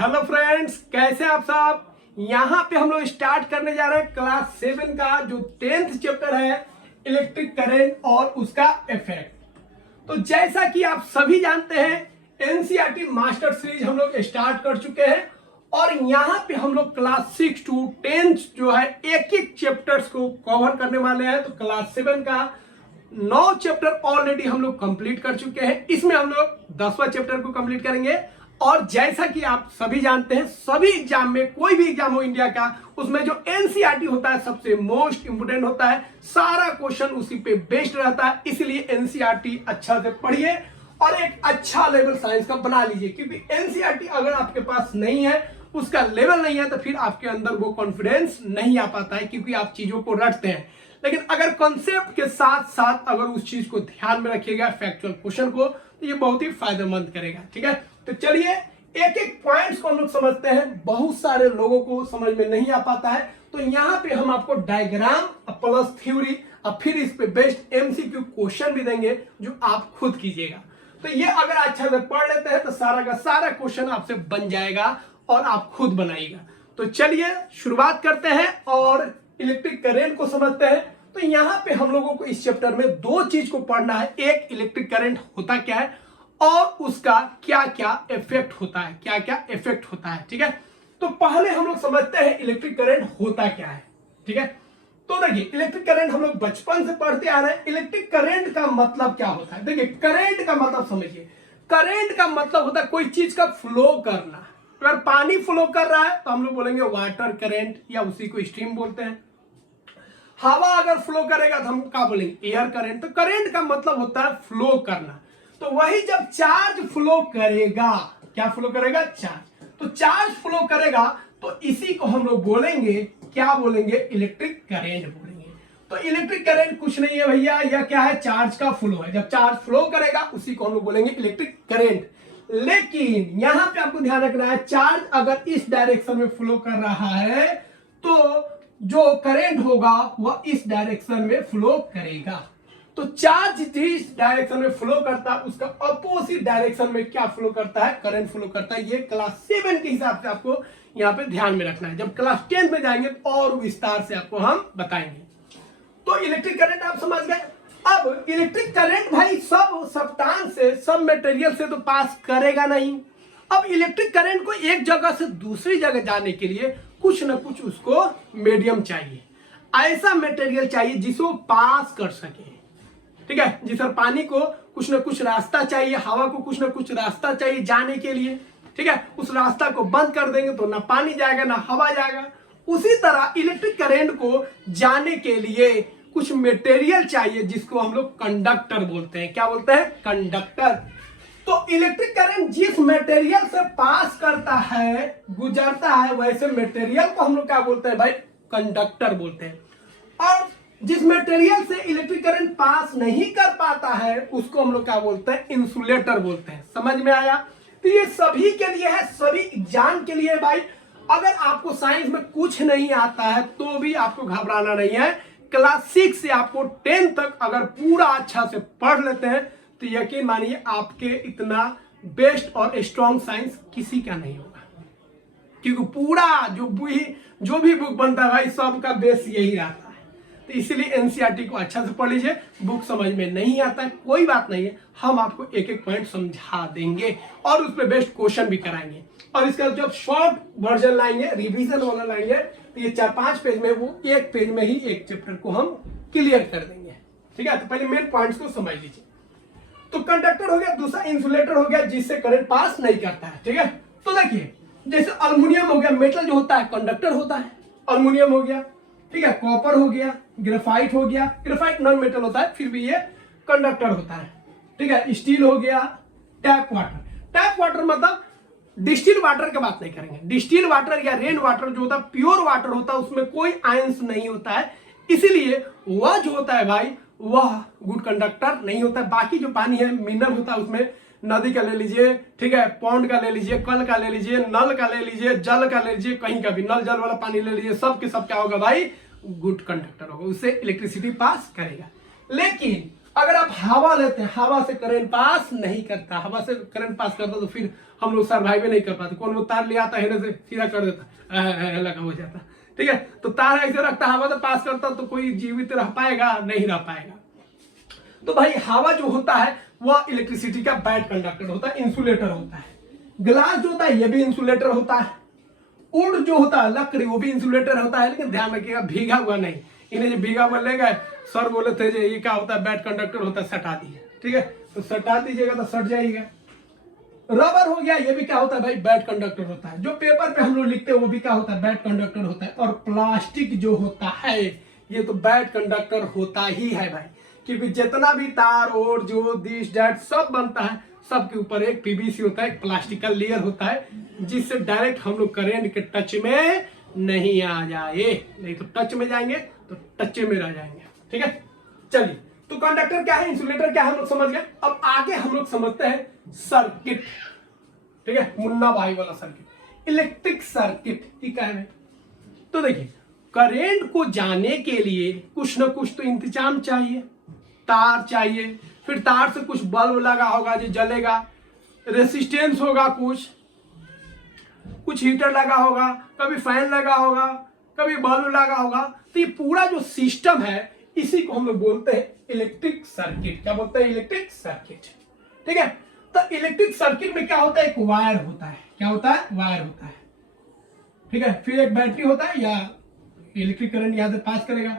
Hello friends, कैसे आप सब। यहाँ पे हम लोग स्टार्ट करने जा रहे हैं क्लास 7 का जो 10th चैप्टर है इलेक्ट्रिक करंट और उसका इफेक्ट। तो जैसा कि आप सभी जानते हैं एनसीईआरटी मास्टर सीरीज हम लोग स्टार्ट कर चुके हैं और यहाँ पे हम लोग क्लास 6 to 10th जो है एक एक चैप्टर्स को कवर करने वाले हैं। तो क्लास 7 का 9 चैप्टर ऑलरेडी हम लोग कंप्लीट कर चुके हैं। इसमें हम लोग 10वां चैप्टर को कंप्लीट करेंगे। और जैसा कि आप सभी जानते हैं सभी एग्जाम में, कोई भी एग्जाम हो इंडिया का, उसमें जो एनसीईआरटी होता है सबसे मोस्ट इंपोर्टेंट होता है। सारा क्वेश्चन उसी पे बेस्ड रहता है, इसलिए एनसीईआरटी अच्छा से पढ़िए और एक अच्छा लेवल साइंस का बना लीजिए। क्योंकि एनसीईआरटी अगर आपके पास नहीं है, उसका लेवल नहीं है, तो फिर आपके अंदर वो कॉन्फिडेंस नहीं आ पाता है, क्योंकि आप चीजों को रटते हैं। लेकिन अगर कॉन्सेप्ट के साथ साथ अगर उस चीज को ध्यान में रखिएगा, फैक्चुअल क्वेश्चन को, तो ये बहुत ही फायदेमंद करेगा। ठीक है, तो चलिए एक एक पॉइंट्स को हम लोग समझते हैं। बहुत सारे लोगों को समझ में नहीं आ पाता है, तो यहाँ पे हम आपको डायग्राम प्लस थ्योरी और फिर इस पे बेस्ड एमसीक्यू क्वेश्चन भी देंगे जो आप खुद कीजिएगा। तो ये अगर अच्छा से पढ़ लेते हैं तो सारा का सारा क्वेश्चन आपसे बन जाएगा और आप खुद बनाइएगा। तो चलिए शुरुआत करते हैं और इलेक्ट्रिक करंट को समझते हैं। तो यहाँ पे हम लोगों को इस चैप्टर में दो चीज को पढ़ना है। एक, इलेक्ट्रिक करंट होता क्या है और उसका क्या क्या इफेक्ट होता है, क्या क्या इफेक्ट होता है। ठीक है, तो पहले हम लोग समझते हैं इलेक्ट्रिक करंट होता क्या है। ठीक है, तो देखिए इलेक्ट्रिक करंट हम लोग बचपन से पढ़ते आ रहे हैं। इलेक्ट्रिक करंट का मतलब क्या होता है, देखिए करंट का मतलब समझिए। करंट का मतलब होता है कोई चीज का फ्लो करना। अगर पानी फ्लो कर रहा है तो हम लोग बोलेंगे वाटर करंट या उसी को स्ट्रीम बोलते हैं। हवा अगर फ्लो करेगा तो हम क्या बोलेंगे, एयर करंट। तो करंट का मतलब होता है फ्लो करना। तो वही जब चार्ज फ्लो करेगा, क्या फ्लो करेगा, चार्ज। तो चार्ज फ्लो करेगा तो इसी को हम लोग बोलेंगे, क्या बोलेंगे, इलेक्ट्रिक करंट बोलेंगे। तो इलेक्ट्रिक करंट कुछ नहीं है भैया, यह क्या है, चार्ज का फ्लो है। जब चार्ज फ्लो करेगा उसी को हम लोग बोलेंगे इलेक्ट्रिक करंट। लेकिन यहां पे आपको ध्यान रखना है, चार्ज अगर इस डायरेक्शन में फ्लो कर रहा है तो जो करंट होगा वह इस डायरेक्शन में फ्लो करेगा। तो चार्ज जिस डायरेक्शन में फ्लो करता है उसका अपोजिट डायरेक्शन में क्या फ्लो करता है, करंट फ्लो करता है। ये क्लास 7 के हिसाब से आपको यहाँ पे ध्यान में रखना है। जब क्लास 10 में जाएंगे तो और विस्तार से आपको हम बताएंगे। तो इलेक्ट्रिक करंट आप समझ गए। अब इलेक्ट्रिक करंट भाई सब सब्सटेंस से, सब मटेरियल से तो पास करेगा नहीं। अब इलेक्ट्रिक करंट को एक जगह से दूसरी जगह जाने के लिए कुछ ना कुछ उसको मीडियम चाहिए, ऐसा मटेरियल चाहिए जिसको पास कर सके। ठीक है, जिस पानी को कुछ ना कुछ रास्ता चाहिए, हवा को कुछ ना कुछ रास्ता चाहिए जाने के लिए। ठीक है, उस रास्ता को बंद कर देंगे तो ना पानी जाएगा ना हवा जाएगा। उसी तरह इलेक्ट्रिक करंट को जाने के लिए कुछ मटेरियल चाहिए जिसको हम लोग कंडक्टर बोलते हैं। क्या बोलते हैं, कंडक्टर। तो इलेक्ट्रिक करंट जिस मटेरियल से पास करता है, गुजरता है, वैसे मटेरियल को हम लोग क्या बोलते हैं भाई, कंडक्टर बोलते हैं। और जिस मटेरियल से इलेक्ट्रिक करंट पास नहीं कर पाता है उसको हम लोग क्या बोलते हैं, इंसुलेटर बोलते हैं। समझ में आया। तो ये सभी के लिए है, सभी एग्जाम के लिए भाई। अगर आपको साइंस में कुछ नहीं आता है तो भी आपको घबराना नहीं है। क्लास 6 से आपको 10 तक अगर पूरा अच्छा से पढ़ लेते हैं तो यकीन मानिए आपके इतना बेस्ट और स्ट्रॉन्ग साइंस किसी का नहीं होगा। क्योंकि पूरा जो भी बुक बनता है भाई, सबका बेस यही रहता है। तो इसीलिए एनसीईआरटी को अच्छा से पढ़ लीजिए। बुक समझ में नहीं आता है कोई बात नहीं है, हम आपको एक एक पॉइंट समझा देंगे और उस पर बेस्ट क्वेश्चन भी कराएंगे। और इसका जब शॉर्ट वर्जन लाएंगे, रिवीजन वाला लाएंगे, तो ये 4-5 पेज में, वो एक पेज में ही एक चैप्टर को हम क्लियर कर देंगे। ठीक है, तो पहले मेन पॉइंट्स को समझ लीजिए। तो कंडक्टर हो गया, दूसरा इंसुलेटर हो गया जिससे करंट पास नहीं करता है। ठीक है, तो देखिए जैसे अल्युमिनियम हो गया, मेटल जो होता है कंडक्टर होता है, अल्युमिनियम हो गया। ठीक है, कॉपर हो गया, ग्रेफाइट हो गया। ग्रेफाइट नॉन मेटल होता है फिर भी ये कंडक्टर होता है। ठीक है, स्टील हो गया, टैप वाटर। टैप वाटर मतलब डिस्टिल वाटर की बात नहीं करेंगे। डिस्टिल वाटर या रेन वाटर जो होता है प्योर वाटर होता है, उसमें कोई आयंस नहीं होता है, इसीलिए वह जो होता है भाई वह गुड कंडक्टर नहीं होता है। बाकी जो पानी है मिनरल होता है, उसमें नदी का ले लीजिए, ठीक है, पौंड का ले लीजिए, कल का ले लीजिए, नल का ले लीजिए, जल का ले लीजिए, कहीं का भी नल जल वाला पानी ले लीजिए, सब के सब क्या होगा भाई, गुड कंडक्टर होगा, उससे इलेक्ट्रिसिटी पास करेगा। लेकिन अगर आप हवा लेते हैं, हवा से करंट पास नहीं करता, हवा से करंट पास करता तो फिर हम लोग सर्वाइव नहीं कर पाते। कौन वो तार ले आता है से सीधा कर देता, लगा हो जाता। ठीक है, तो तार ऐसे रखता, हवा से पास करता तो कोई जीवित रह पाएगा? नहीं रह पाएगा। तो भाई हवा जो होता है वह इलेक्ट्रिसिटी का बैड कंडक्टर होता है, इंसुलेटर होता है। ग्लास जो होता है ये भी इंसुलेटर होता है। वुड जो होता है, लकड़ी, वो भी इंसुलेटर होता है, लेकिन ध्यान रखिएगा भीगा हुआ नहीं। इन्हें जो भीगा हुआ ले गए, सर बोले थे ये क्या होता है, बैड कंडक्टर होता है, सटा दिए। ठीक है, तो सटा दीजिएगा तो सट जाएगा। रबर हो गया, ये भी क्या होता है भाई, बैड कंडक्टर होता है। जो पेपर पे हम लोग लिखते हैं वो भी क्या होता है, बैड कंडक्टर होता है। और प्लास्टिक जो होता है ये तो बैड कंडक्टर होता ही है भाई, क्योंकि जितना भी तार और जो दिस डैट सब बनता है, सबके ऊपर एक पीवीसी होता है, एक प्लास्टिक का लेयर होता है, जिससे डायरेक्ट हम लोग करंट के टच में नहीं आ जाए। नहीं तो टच में जाएंगे तो टच में रह जाएंगे। ठीक है, चलिए, तो कंडक्टर क्या है, इंसुलेटर क्या है, हम लोग समझ गए। अब आगे हम लोग समझते हैं सर्किट। ठीक है, मुन्ना भाई वाला सर्किट, इलेक्ट्रिक सर्किट की क्या है। तो देखिए, करंट को जाने के लिए कुछ ना कुछ तो इंतजाम चाहिए। तार चाहिए, फिर तार से कुछ बल्ब लगा होगा जो जलेगा, रेसिस्टेंस होगा, कुछ हीटर लगा होगा, कभी फैन लगा होगा, कभी बल्ब लगा होगा। तो ये पूरा जो सिस्टम है इसी को हम लोग बोलते हैं इलेक्ट्रिक सर्किट। क्या बोलते हैं, इलेक्ट्रिक सर्किट। ठीक है, तो इलेक्ट्रिक सर्किट में क्या होता है, एक वायर होता है। क्या होता है, वायर होता है। ठीक है, फिर एक बैटरी होता है या इलेक्ट्रिक करंट यहां से पास करेगा,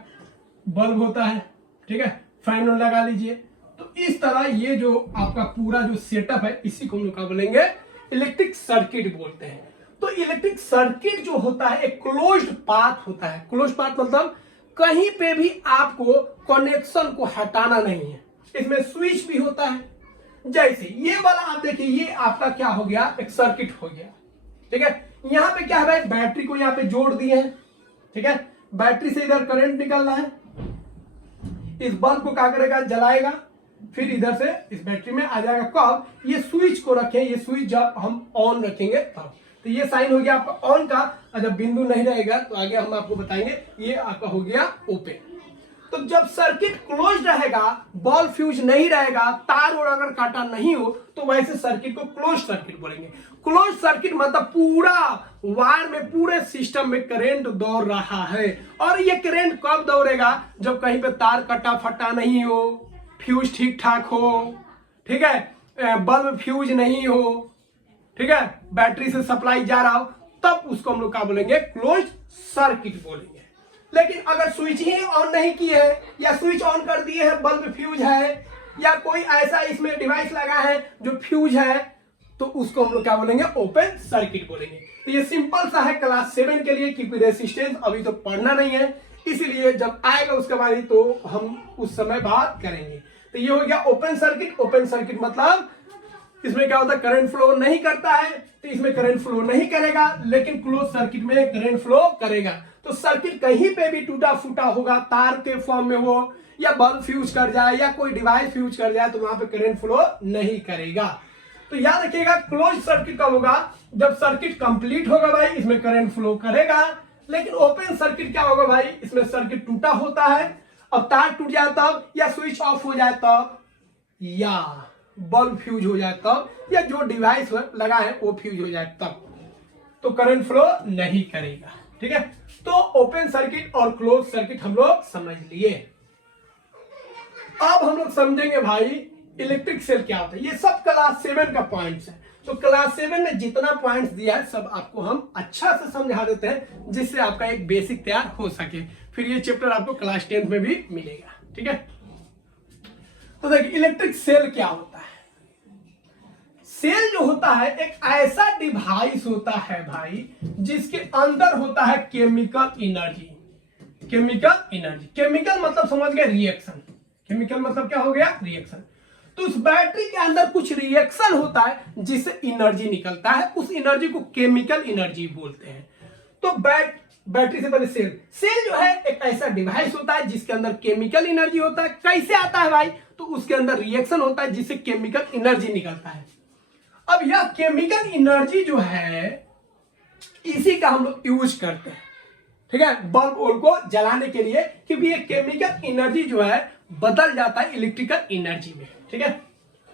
बल्ब होता है। ठीक है, फैन लगा लीजिए। तो इस तरह ये जो आपका पूरा जो सेटअप है इसी को हम लोग क्या बोलेंगे, इलेक्ट्रिक सर्किट बोलते हैं। तो इलेक्ट्रिक सर्किट जो होता है एक क्लोज्ड पाथ होता है। क्लोज्ड पाथ मतलब कहीं पे भी आपको कनेक्शन को हटाना नहीं है। इसमें स्विच भी होता है। जैसे ये वाला आप देखिए, ये आपका क्या हो गया, एक सर्किट हो गया। ठीक है, यहां पे क्या है भाई, बैटरी को यहां पे जोड़ दिए हैं। ठीक है, बैटरी से इधर करंट निकल रहा है, इस बल्ब को क्या करेगा, जलाएगा, फिर इधर से इस बैटरी में आ जाएगा। कब, ये स्विच को रखें, ये स्विच जब हम ऑन रखेंगे तब। तो ये साइन हो गया आपका ऑन का, और जब बिंदु नहीं रहेगा तो आगे हम आपको बताएंगे, ये आपका हो गया ओपन। तो जब सर्किट क्लोज रहेगा, बल्ब फ्यूज नहीं रहेगा, तार और अगर काटा नहीं हो, तो वैसे सर्किट को क्लोज सर्किट बोलेंगे। क्लोज सर्किट मतलब पूरा वायर में, पूरे सिस्टम में करंट दौड़ रहा है। और ये करंट कब दौड़ेगा, जब कहीं पे तार कटा फटा नहीं हो, फ्यूज ठीक ठाक हो, ठीक है, बल्ब फ्यूज नहीं हो, ठीक है, बैटरी से सप्लाई जा रहा हो, तब उसको हम लोग क्या बोलेंगे, क्लोज सर्किट बोलेंगे। लेकिन अगर स्विच ही ऑन नहीं की है, या स्विच ऑन कर दिए है, बल्ब फ्यूज है, या कोई ऐसा इसमें डिवाइस लगा है जो फ्यूज है, तो उसको हम लोग क्या बोलेंगे, ओपन सर्किट बोलेंगे। तो ये सिंपल सा है क्लास 7 के लिए, क्योंकि रेसिस्टेंस अभी तो पढ़ना नहीं है, इसलिए जब आएगा उसके बाद ही तो हम उस समय बात करेंगे। तो ये हो गया ओपन सर्किट। ओपन सर्किट मतलब इसमें क्या होता है, करंट फ्लो नहीं करता है, तो इसमें करंट फ्लो नहीं करेगा, लेकिन क्लोज सर्किट में करंट फ्लो करेगा। तो सर्किट कहीं पे भी टूटा फूटा होगा, तार के फॉर्म में हो, या बल्ब फ्यूज कर जाए, या कोई डिवाइस फ्यूज कर जाए, तो वहां पे करंट फ्लो नहीं करेगा। तो याद रखिएगा, क्लोज सर्किट कब होगा, जब सर्किट कंप्लीट होगा भाई, इसमें करंट फ्लो करेगा। लेकिन ओपन सर्किट क्या होगा भाई, इसमें सर्किट टूटा होता है, अब तार टूट जाए तब, या स्विच ऑफ हो जाए तब, या बल्ब फ्यूज हो जाए तब, या जो डिवाइस लगा है वो फ्यूज हो जाए तब, तो करंट फ्लो नहीं करेगा। ठीक है, तो ओपन सर्किट और क्लोज सर्किट हम लोग समझ लिए। अब हम लोग समझेंगे भाई इलेक्ट्रिक सेल क्या होता है। ये सब क्लास 7 का पॉइंट्स है। तो क्लास 7 में जितना पॉइंट्स दिया है सब आपको हम अच्छा से समझा देते हैं, जिससे आपका एक बेसिक तैयार हो सके। फिर ये चैप्टर आपको क्लास 10 में भी मिलेगा। ठीक है, तो देखिए इलेक्ट्रिक सेल क्या होता है। सेल जो होता है एक ऐसा डिवाइस होता है भाई, जिसके अंदर होता है chemical energy. Chemical energy, chemical मतलब समझ गए रिएक्शन, केमिकल मतलब क्या हो गया, रिएक्शन। तो उस बैटरी के अंदर कुछ रिएक्शन होता है जिससे एनर्जी निकलता है, उस एनर्जी को केमिकल एनर्जी बोलते हैं। तो बैटरी से पहले सेल जो है एक ऐसा डिवाइस होता है जिसके अंदर केमिकल एनर्जी होता है। कैसे आता है भाई, तो उसके अंदर रिएक्शन होता है जिससे केमिकल एनर्जी निकलता है। अब यह केमिकल एनर्जी जो है इसी का हम लोग यूज करते हैं, ठीक है, बल्ब को जलाने के लिए, क्योंकि ये केमिकल एनर्जी जो है बदल जाता है इलेक्ट्रिकल एनर्जी में। ठीक है,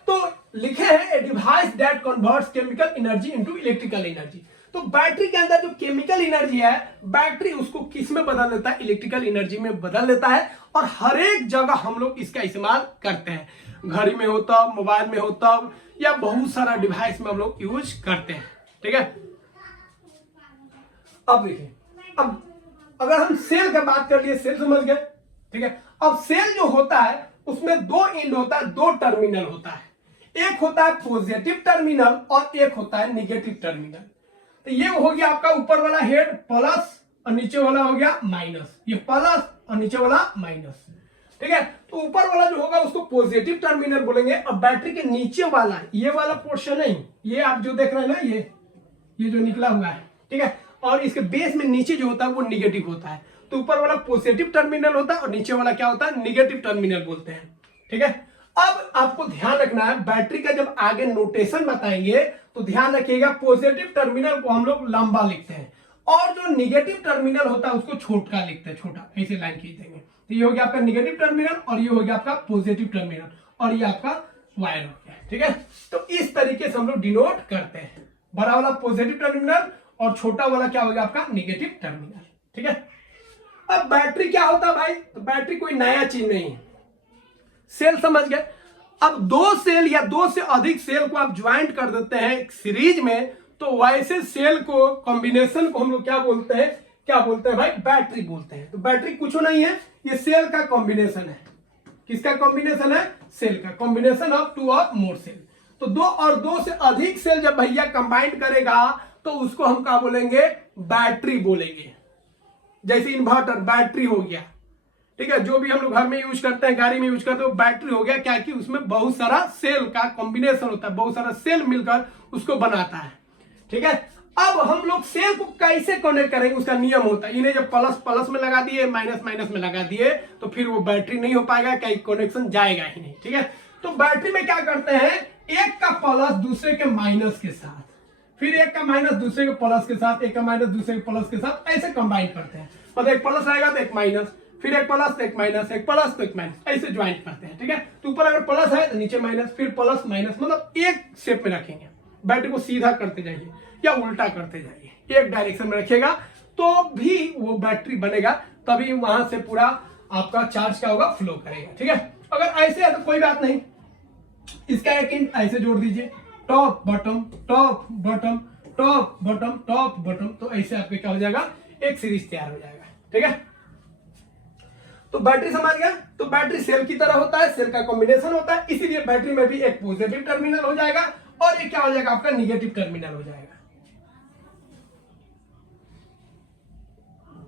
तो लिखे हैं a device that converts chemical energy into electrical energy. तो बैटरी के अंदर जो केमिकल एनर्जी है, बैटरी उसको किस में बदल देता है, इलेक्ट्रिकल एनर्जी में बदल देता है। और हर एक जगह हम लोग इसका इस्तेमाल करते हैं, घड़ी में हो तब, मोबाइल में हो तब, या बहुत सारा डिवाइस में हम लोग यूज करते हैं। ठीक है, अब देखिए, अब अगर हम सेल की बात कर लिए, सेल समझ गए। ठीक है, अब सेल जो होता है उसमें दो एंड होता है, दो टर्मिनल होता है। एक होता है पॉजिटिव टर्मिनल और एक होता है निगेटिव टर्मिनल। तो ये हो गया आपका ऊपर वाला हेड प्लस और नीचे वाला हो गया माइनस, ये प्लस और नीचे वाला माइनस। ठीक है, तो ऊपर वाला जो होगा उसको पॉजिटिव टर्मिनल बोलेंगे, और बैटरी के नीचे वाला ये वाला पोर्शन नहीं, ये आप जो देख रहे हैं ना, ये जो निकला हुआ है। ठीक है, और इसके बेस में नीचे जो होता है वो निगेटिव होता है। तो ऊपर वाला पॉजिटिव टर्मिनल होता है और नीचे वाला क्या होता है, निगेटिव टर्मिनल बोलते हैं। ठीक है, अब आपको ध्यान रखना है, बैटरी का जब आगे नोटेशन बताएंगे तो ध्यान रखिएगा, पॉजिटिव टर्मिनल को हम लोग लंबा लिखते हैं और जो निगेटिव टर्मिनल होता है उसको छोटा लिखते हैं, छोटा, ऐसे लाइन खींच देंगे। तो ये हो गया आपका निगेटिव टर्मिनल और ये हो गया आपका पॉजिटिव टर्मिनल और ये आपका वायर हो गया। ठीक है, तो इस तरीके से हम लोग डिनोट करते हैं, बड़ा वाला पॉजिटिव टर्मिनल और छोटा वाला क्या हो गया आपका निगेटिव टर्मिनल। ठीक है, अब बैटरी क्या होता है भाई, तो बैटरी कोई नया चीज नहीं है, सेल समझ गए। अब दो सेल या दो से अधिक सेल को आप ज्वाइंट कर देते हैं एक सीरीज में, तो वैसे सेल को कॉम्बिनेशन को हम लोग क्या बोलते हैं, भाई बैटरी बोलते हैं। तो बैटरी कुछ नहीं है, ये सेल का कॉम्बिनेशन है। किसका कॉम्बिनेशन है, सेल का कॉम्बिनेशन ऑफ टू और मोर सेल। तो दो और दो से अधिक सेल जब भैया कंबाइन करेगा तो उसको हम क्या बोलेंगे, बैटरी बोलेंगे। जैसे इन्वर्टर बैटरी हो गया। ठीक है, जो भी हम लोग घर में यूज करते हैं, गाड़ी में यूज करते हैं, वो बैटरी हो गया। क्या कि उसमें बहुत सारा सेल का कॉम्बिनेशन होता है, बहुत सारा सेल मिलकर उसको बनाता है। ठीक है, अब हम लोग सेल को कैसे कनेक्ट करेंगे, उसका नियम होता है। इन्हें जब प्लस प्लस में लगा दिए, माइनस माइनस में लगा दिए, तो फिर वो बैटरी नहीं हो पाएगा, कहीं कनेक्शन जाएगा ही नहीं। ठीक है, तो बैटरी में क्या करते हैं, एक का प्लस दूसरे के माइनस के साथ, फिर एक का माइनस दूसरे के प्लस के साथ, एक का माइनस दूसरे के प्लस के साथ, ऐसे कंबाइन करते हैं। मतलब एक प्लस आएगा तो एक माइनस, फिर एक प्लस एक माइनस, एक प्लस तो एक माइनस, ऐसे ज्वाइंट करते हैं। ठीक है, तो ऊपर अगर प्लस है तो नीचे माइनस, फिर प्लस माइनस, मतलब एक शेप में रखेंगे। बैटरी को सीधा करते जाइए या उल्टा करते जाइए, एक डायरेक्शन में रखिएगा तो भी वो बैटरी बनेगा, तभी वहां से पूरा आपका चार्ज क्या होगा, फ्लो करेगा। ठीक है, अगर ऐसे है तो कोई बात नहीं, इसका एक इंट ऐसे जोड़ दीजिए, top bottom top bottom top bottom top bottom, तो ऐसे आपके क्या हो जाएगा, एक सीरीज तैयार हो जाएगा। ठीक है, तो बैटरी समझ गया। तो बैटरी सेल की तरह होता है, सेल का कॉम्बिनेशन होता है, इसीलिए बैटरी में भी एक पॉजिटिव टर्मिनल हो जाएगा और ये क्या हो जाएगा, आपका निगेटिव टर्मिनल हो जाएगा।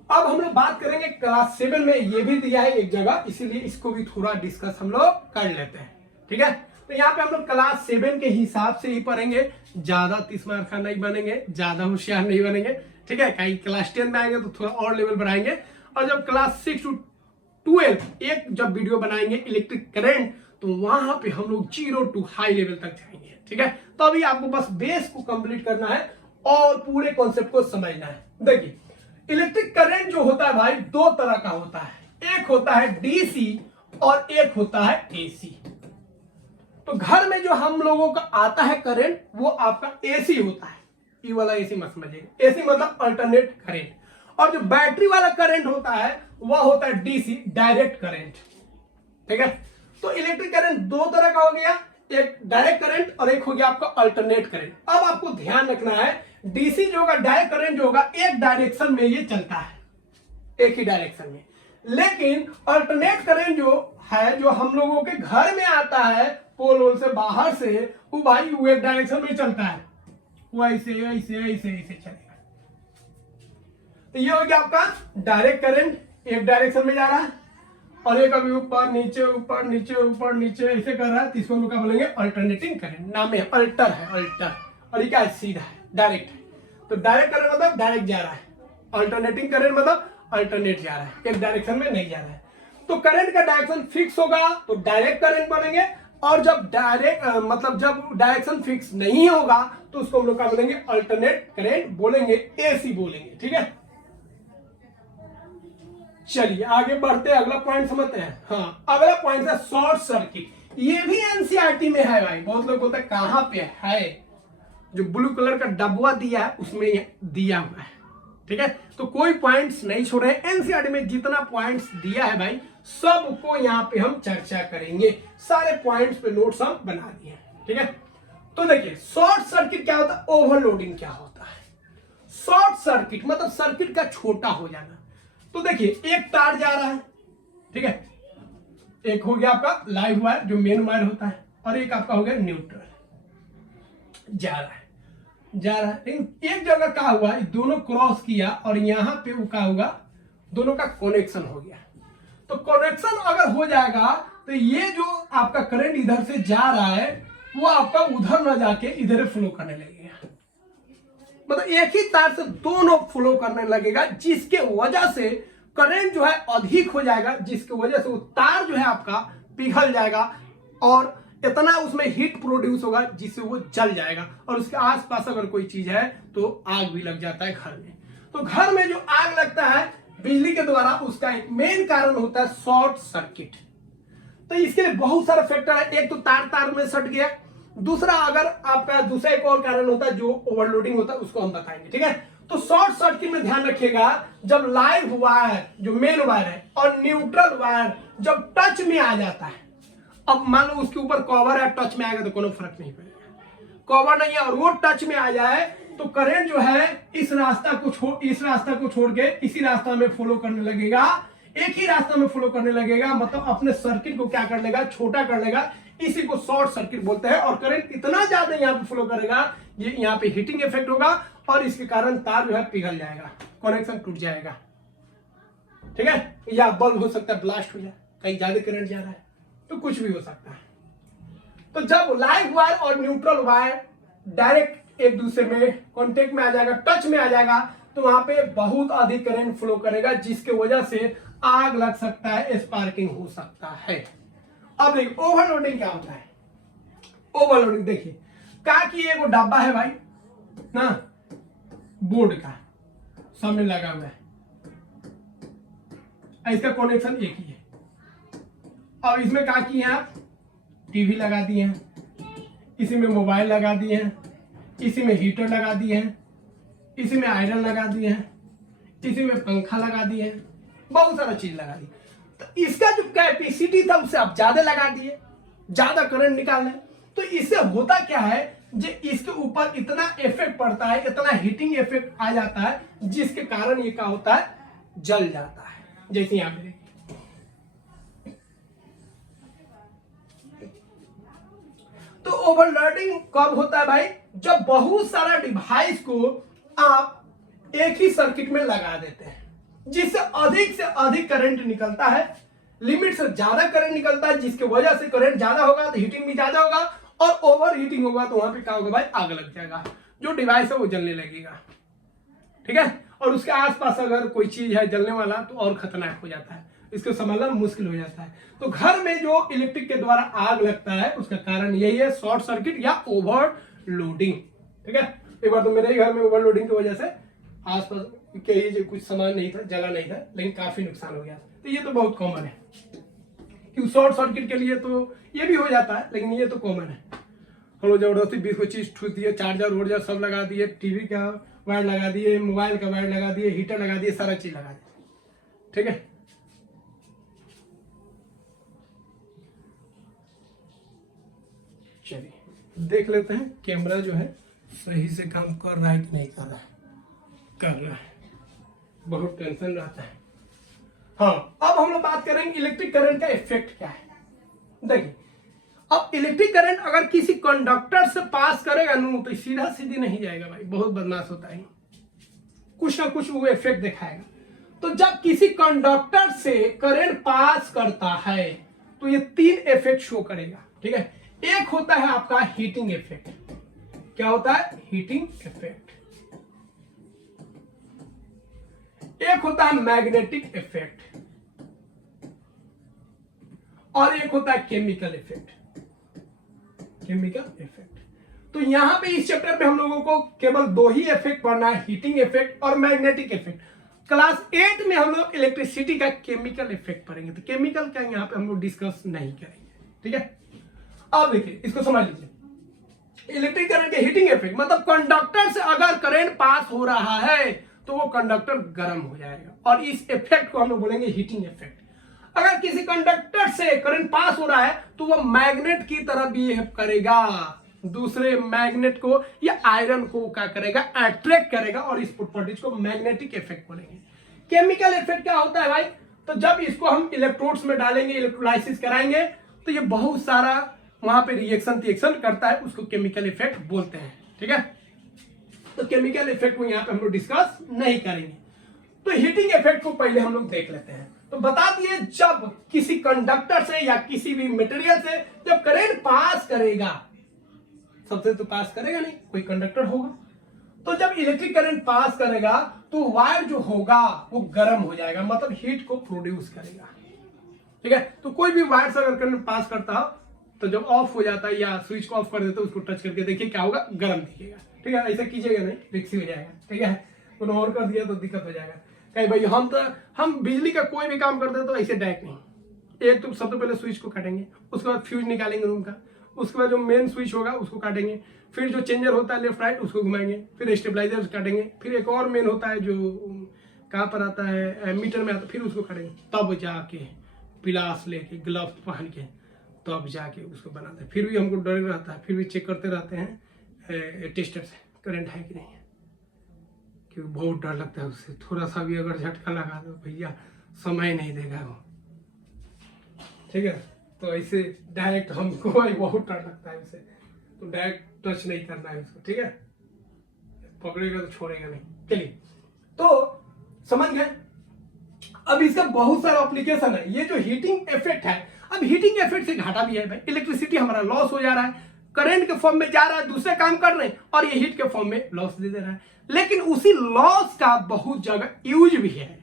अब हम लोग बात करेंगे क्लास 7 में, ये भी दिया है एक जगह, इसीलिए इसको भी थोड़ा डिस्कस हम लोग कर लेते हैं। ठीक है, तो यहाँ पे हम लोग क्लास 7 के हिसाब से ही पढ़ेंगे, ज्यादा 30 मार्क का नहीं बनेंगे, ज्यादा होशियार नहीं बनेंगे। ठीक है, कहीं क्लास 10 में आएंगे तो थोड़ा और लेवल बढ़ाएंगे, और जब क्लास 6 to 12 एक जब वीडियो बनाएंगे इलेक्ट्रिक करंट, तो वहां पे हम लोग 0 to हाई लेवल तक जाएंगे। ठीक है, तो अभी आपको बस बेस को कंप्लीट करना है और पूरे कॉन्सेप्ट को समझना है। देखिए, इलेक्ट्रिक करंट जो होता है भाई, दो तरह का होता है, एक होता है डीसी और एक होता है एसी। तो घर में जो हम लोगों का आता है करंट वो आपका एसी होता है, ये वाला एसी मत समझिएगा, एसी मतलब अल्टरनेट करंट। और जो बैटरी वाला करंट होता है वह होता है डीसी, डायरेक्ट करंट। ठीक है, तो इलेक्ट्रिक करंट दो तरह का हो गया, एक डायरेक्ट करंट और एक हो गया आपका अल्टरनेट करंट। अब आपको ध्यान रखना है, डीसी जो होगा, डायरेक्ट करंट जो होगा, एक डायरेक्शन में ये चलता है, एक ही डायरेक्शन में। लेकिन अल्टरनेट करंट जो है, जो हम लोगों के घर में आता है पोल वोल से बाहर से, वो भाई वो एक डायरेक्शन में चलता है, वो ऐसे ऐसे ऐसे ऐसे चलेगा। तो ये हो गया आपका डायरेक्ट करंट, एक डायरेक्शन में जा रहा है, और एक अभी ऊपर नीचे ऊपर नीचे ऊपर नीचे ऐसे कर रहा है, तो इसको हम लोग क्या बोलेंगे, अल्टरनेटिंग करंट। नाम है अल्टर है, अल्टर, और ये क्या है, सीधा है, डायरेक्ट है। तो डायरेक्ट करंट मतलब डायरेक्ट जा रहा है, अल्टरनेटिंग करंट मतलब अल्टरनेट जा रहा है, एक डायरेक्शन में नहीं जा रहा है। तो करंट का डायरेक्शन फिक्स होगा तो डायरेक्ट करंट बनेंगे, और जब डायरेक्ट मतलब जब डायरेक्शन फिक्स नहीं होगा तो उसको हम लोग क्या बोलेंगे, अल्टरनेट करंट बोलेंगे, एसी बोलेंगे। ठीक है, चलिए आगे बढ़ते हैं, अगला पॉइंट समझते हैं। हाँ, अगला पॉइंट है शॉर्ट सर्किट। ये भी एनसीईआरटी में है भाई। बहुत लोग बोलते हैं कहां पे है, जो ब्लू कलर का डब्बा दिया है उसमें दिया हुआ है। ठीक है, तो कोई पॉइंट्स नहीं छोड़े। एनसीईआरटी में जितना पॉइंट्स दिया है भाई सबको यहाँ पे हम चर्चा करेंगे। सारे पॉइंट्स पे नोट्स हम बना दिए। ठीक है, तो देखिए शॉर्ट सर्किट क्या होता है, ओवरलोडिंग क्या होता है। शॉर्ट सर्किट मतलब सर्किट का छोटा हो जाना। तो देखिए एक तार जा रहा है, ठीक है, एक हो गया आपका लाइव वायर जो मेन वायर होता है, और एक आपका हो गया न्यूट्रल। जा रहा है लेकिन एक जगह क्या हुआ, दोनों क्रॉस किया और यहां पे वो क्या होगा, दोनों का कनेक्शन हो गया। तो कनेक्शन अगर हो जाएगा तो ये जो आपका करंट इधर से जा रहा है वो आपका उधर ना जाके इधर फ्लो करने लगेगा। मतलब एक ही तार से दोनों फ्लो करने लगेगा, जिसके वजह से करंट जो है अधिक हो जाएगा, जिसकी वजह से वो तार जो है आपका पिघल जाएगा और इतना उसमें हीट प्रोड्यूस होगा जिससे वो जल जाएगा। और उसके आसपास अगर कोई चीज है तो आग भी लग जाता है घर में। तो घर में जो आग लगता है बिजली के द्वारा, उसका एक मेन कारण होता है शॉर्ट सर्किट। तो इसके लिए बहुत सारे फैक्टर है। एक तो तार में सट गया, दूसरा अगर आपका दूसरा एक और कारण होता है जो ओवरलोडिंग होता है, उसको हम बताएंगे। ठीक है, तो शॉर्ट सर्किट में ध्यान रखिएगा, जब लाइव वायर जो मेन वायर है और न्यूट्रल वायर जब टच में आ जाता है, अब मान लो उसके ऊपर कवर है, टच में आएगा तो कोई फर्क नहीं पड़ेगा। कवर नहीं है और वो टच में आ जाए तो करंट जो है इस रास्ता को छोड़ के इसी रास्ता में फ्लो करने लगेगा, एक ही रास्ता में फ्लो करने लगेगा। मतलब अपने सर्किट को क्या कर लेगा, छोटा कर लेगा। इसी को शॉर्ट सर्किट बोलते हैं। और करंट इतना ज्यादा यहाँ पे फ्लो करेगा, ये यहाँ पे हीटिंग इफेक्ट होगा और इसके कारण तार जो है पिघल जाएगा, कनेक्शन टूट जाएगा। ठीक है, या बल्ब हो सकता है ब्लास्ट हो जाए, कहीं ज्यादा करंट जा रहा है तो कुछ भी हो सकता है। तो जब लाइव वायर और न्यूट्रल वायर डायरेक्ट एक दूसरे में कांटेक्ट में आ जाएगा, टच में आ जाएगा, तो वहां पे बहुत अधिक करंट फ्लो करेगा, जिसके वजह से आग लग सकता है, स्पार्किंग हो सकता है। अब देखिए ओवरलोडिंग क्या होता है। ओवरलोडिंग देखिए का कि एगो डब्बा है भाई ना, बोर्ड का सामने लगा हुआ है, इसका कनेक्शन एक ही है। अब इसमें क्या किए हैं आप, टीवी लगा दिए हैं, इसी में मोबाइल लगा दिए हैं, इसी में हीटर लगा दिए हैं, इसी में आयरन लगा दिए हैं, इसी में पंखा लगा दिए हैं, बहुत सारा चीज लगा दी। तो इसका जो कैपेसिटी था उससे आप ज्यादा लगा दिए, ज्यादा करंट निकालने। तो इससे होता क्या है, जो इसके ऊपर इतना इफेक्ट पड़ता है, इतना हीटिंग इफेक्ट आ जाता है, जिसके कारण ये क्या होता है, जल जाता है। जैसे यहाँ पे तो ओवरलोडिंग कब होता है भाई, जब बहुत सारा डिवाइस को आप एक ही सर्किट में लगा देते हैं, जिससे अधिक से अधिक करंट निकलता है, लिमिट से ज्यादा करंट निकलता है, जिसकी वजह से करंट ज्यादा होगा तो हीटिंग भी ज्यादा होगा, और ओवर हीटिंग होगा तो वहां पे क्या होगा भाई, आग लग जाएगा, जो डिवाइस है वो जलने लगेगा। ठीक है, और उसके आसपास अगर कोई चीज है जलने वाला तो और खतरनाक हो जाता है, इसको संभालना मुश्किल हो जाता है। तो घर में जो इलेक्ट्रिक के द्वारा आग लगता है उसका कारण यही है, शॉर्ट सर्किट या ओवरलोडिंग। ठीक है, एक बार तो मेरे ही घर में ओवरलोडिंग की वजह से आसपास के जो कुछ सामान नहीं था, जला नहीं था, लेकिन काफी नुकसान हो गया। तो ये तो बहुत कॉमन है कि शॉर्ट सर्किट के लिए तो ये भी हो जाता है, लेकिन ये तो कॉमन है। हम लोग जबरदस्ती 20-25 ठूस दिए, चार्जर वोर्जर सब लगा दिए, टीवी का वायर लगा दिए, मोबाइल का वायर लगा दिए, हीटर लगा दिए, सारा चीज लगा दिए। ठीक है, चलिए देख लेते हैं कैमरा जो है सही से काम कर रहा है कि नहीं कर रहा है। कर रहा है, बहुत टेंशन रहता है। हाँ, अब हम लोग बात करेंगे इलेक्ट्रिक करंट का इफेक्ट क्या है। देखिए अब इलेक्ट्रिक करंट अगर किसी कंडक्टर से पास करेगा ना तो सीधा सीधी नहीं जाएगा भाई, बहुत बदमाश होता है, कुछ ना कुछ वो इफेक्ट दिखाएगा। तो जब किसी कंडक्टर से करंट पास करता है तो ये 3 इफेक्ट शो करेगा। ठीक है, एक होता है आपका हीटिंग इफेक्ट। क्या होता है, हीटिंग इफेक्ट। एक होता है मैग्नेटिक इफेक्ट और एक होता है केमिकल इफेक्ट। केमिकल इफेक्ट, तो यहां पे इस चैप्टर में हम लोगों को केवल 2 ही इफेक्ट पढ़ना है, हीटिंग इफेक्ट और मैग्नेटिक इफेक्ट। क्लास 8 में हम लोग इलेक्ट्रिसिटी का केमिकल इफेक्ट पढ़ेंगे, तो केमिकल का यहाँ पे हम लोग डिस्कस नहीं करेंगे, ठीक है। अब देखिए इसको समझ लीजिए, इलेक्ट्रिक करंट के हीटिंग इफेक्ट मतलब कंडक्टर से अगर करंट पास हो रहा है तो वो कंडक्टर गर्म हो जाएगा, और इस इफेक्ट को हम लोग बोलेंगे हीटिंग इफेक्ट। अगर किसी कंडक्टर से करंट पास हो रहा है तो वो मैग्नेट की तरह बिहेव करेगा, दूसरे मैग्नेट को या आयरन को क्या करेगा, अट्रैक्ट करेगा, और इस प्रॉपर्टीज को मैग्नेटिक इफेक्ट बोलेंगे। केमिकल इफेक्ट क्या होता है भाई, तो जब इसको हम इलेक्ट्रोड्स में डालेंगे, इलेक्ट्रोलाइसिस कराएंगे, तो ये बहुत सारा वहां पे रिएक्शन करता है, उसको केमिकल इफेक्ट बोलते हैं, ठीक है। तो केमिकल इफेक्ट को यहाँ पे हम लोग डिस्कस नहीं करेंगे। तो हीटिंग इफेक्ट को पहले हम लोग देख लेते हैं। तो बता दिए, जब किसी कंडक्टर से या किसी भी मटेरियल से जब करंट पास करेगा, सबसे तो पास करेगा नहीं, कोई कंडक्टर होगा, तो जब इलेक्ट्रिक करंट पास करेगा तो वायर जो होगा वो गर्म हो जाएगा, मतलब हीट को प्रोड्यूस करेगा, ठीक है। तो कोई भी वायर से अगर करंट पास करता हो तो जब ऑफ हो जाता है या स्विच को ऑफ कर देते हो, उसको टच करके देखिए क्या होगा, गर्म दिखेगा, ठीक है। ऐसा कीजिएगा नहीं, रिक्सी हो जाएगा, ठीक है। उन्हें और कर दिया तो दिक्कत हो जाएगा। कहीं भाई हम बिजली का कोई भी काम करते हैं तो ऐसे डायरेक्ट नहीं, एक तो सबसे पहले स्विच को काटेंगे, उसके बाद फ्यूज निकालेंगे रूम का, उसके बाद जो मेन स्विच होगा उसको काटेंगे, फिर जो चेंजर होता है लेफ्ट राइट उसको घुमाएंगे, फिर स्टेबलाइजर काटेंगे, फिर एक और मेन होता है जो कहाँ पर आता है, मीटर में आता है, फिर उसको काटेंगे, तब जाके पिलास लेके ग्लव्स पहन के तब जाके उसको बनाते हैं। फिर भी हमको डर रहता है, फिर भी चेक करते रहते हैं टेस्टर से करंट है कि नहीं है, क्योंकि बहुत डर लगता है उससे, थोड़ा सा भी अगर झटका लगा दो भैया समय नहीं देगा वो, ठीक है। तो ऐसे डायरेक्ट हमको बहुत डर लगता है उससे, तो डायरेक्ट टच नहीं करना है उसको, ठीक है। पकड़ेगा तो छोड़ेगा नहीं। चलिए, तो समझ गए। अब इसका बहुत सारा एप्लीकेशन है, ये जो हीटिंग इफेक्ट है। अब हीटिंग इफेक्ट से घाटा भी है भाई, इलेक्ट्रिसिटी हमारा लॉस हो जा रहा है, करंट के फॉर्म में जा रहा है, दूसरे काम कर रहे हैं, और ये हीट के फॉर्म में लॉस दे दे रहा है। लेकिन उसी लॉस का बहुत जगह यूज भी है।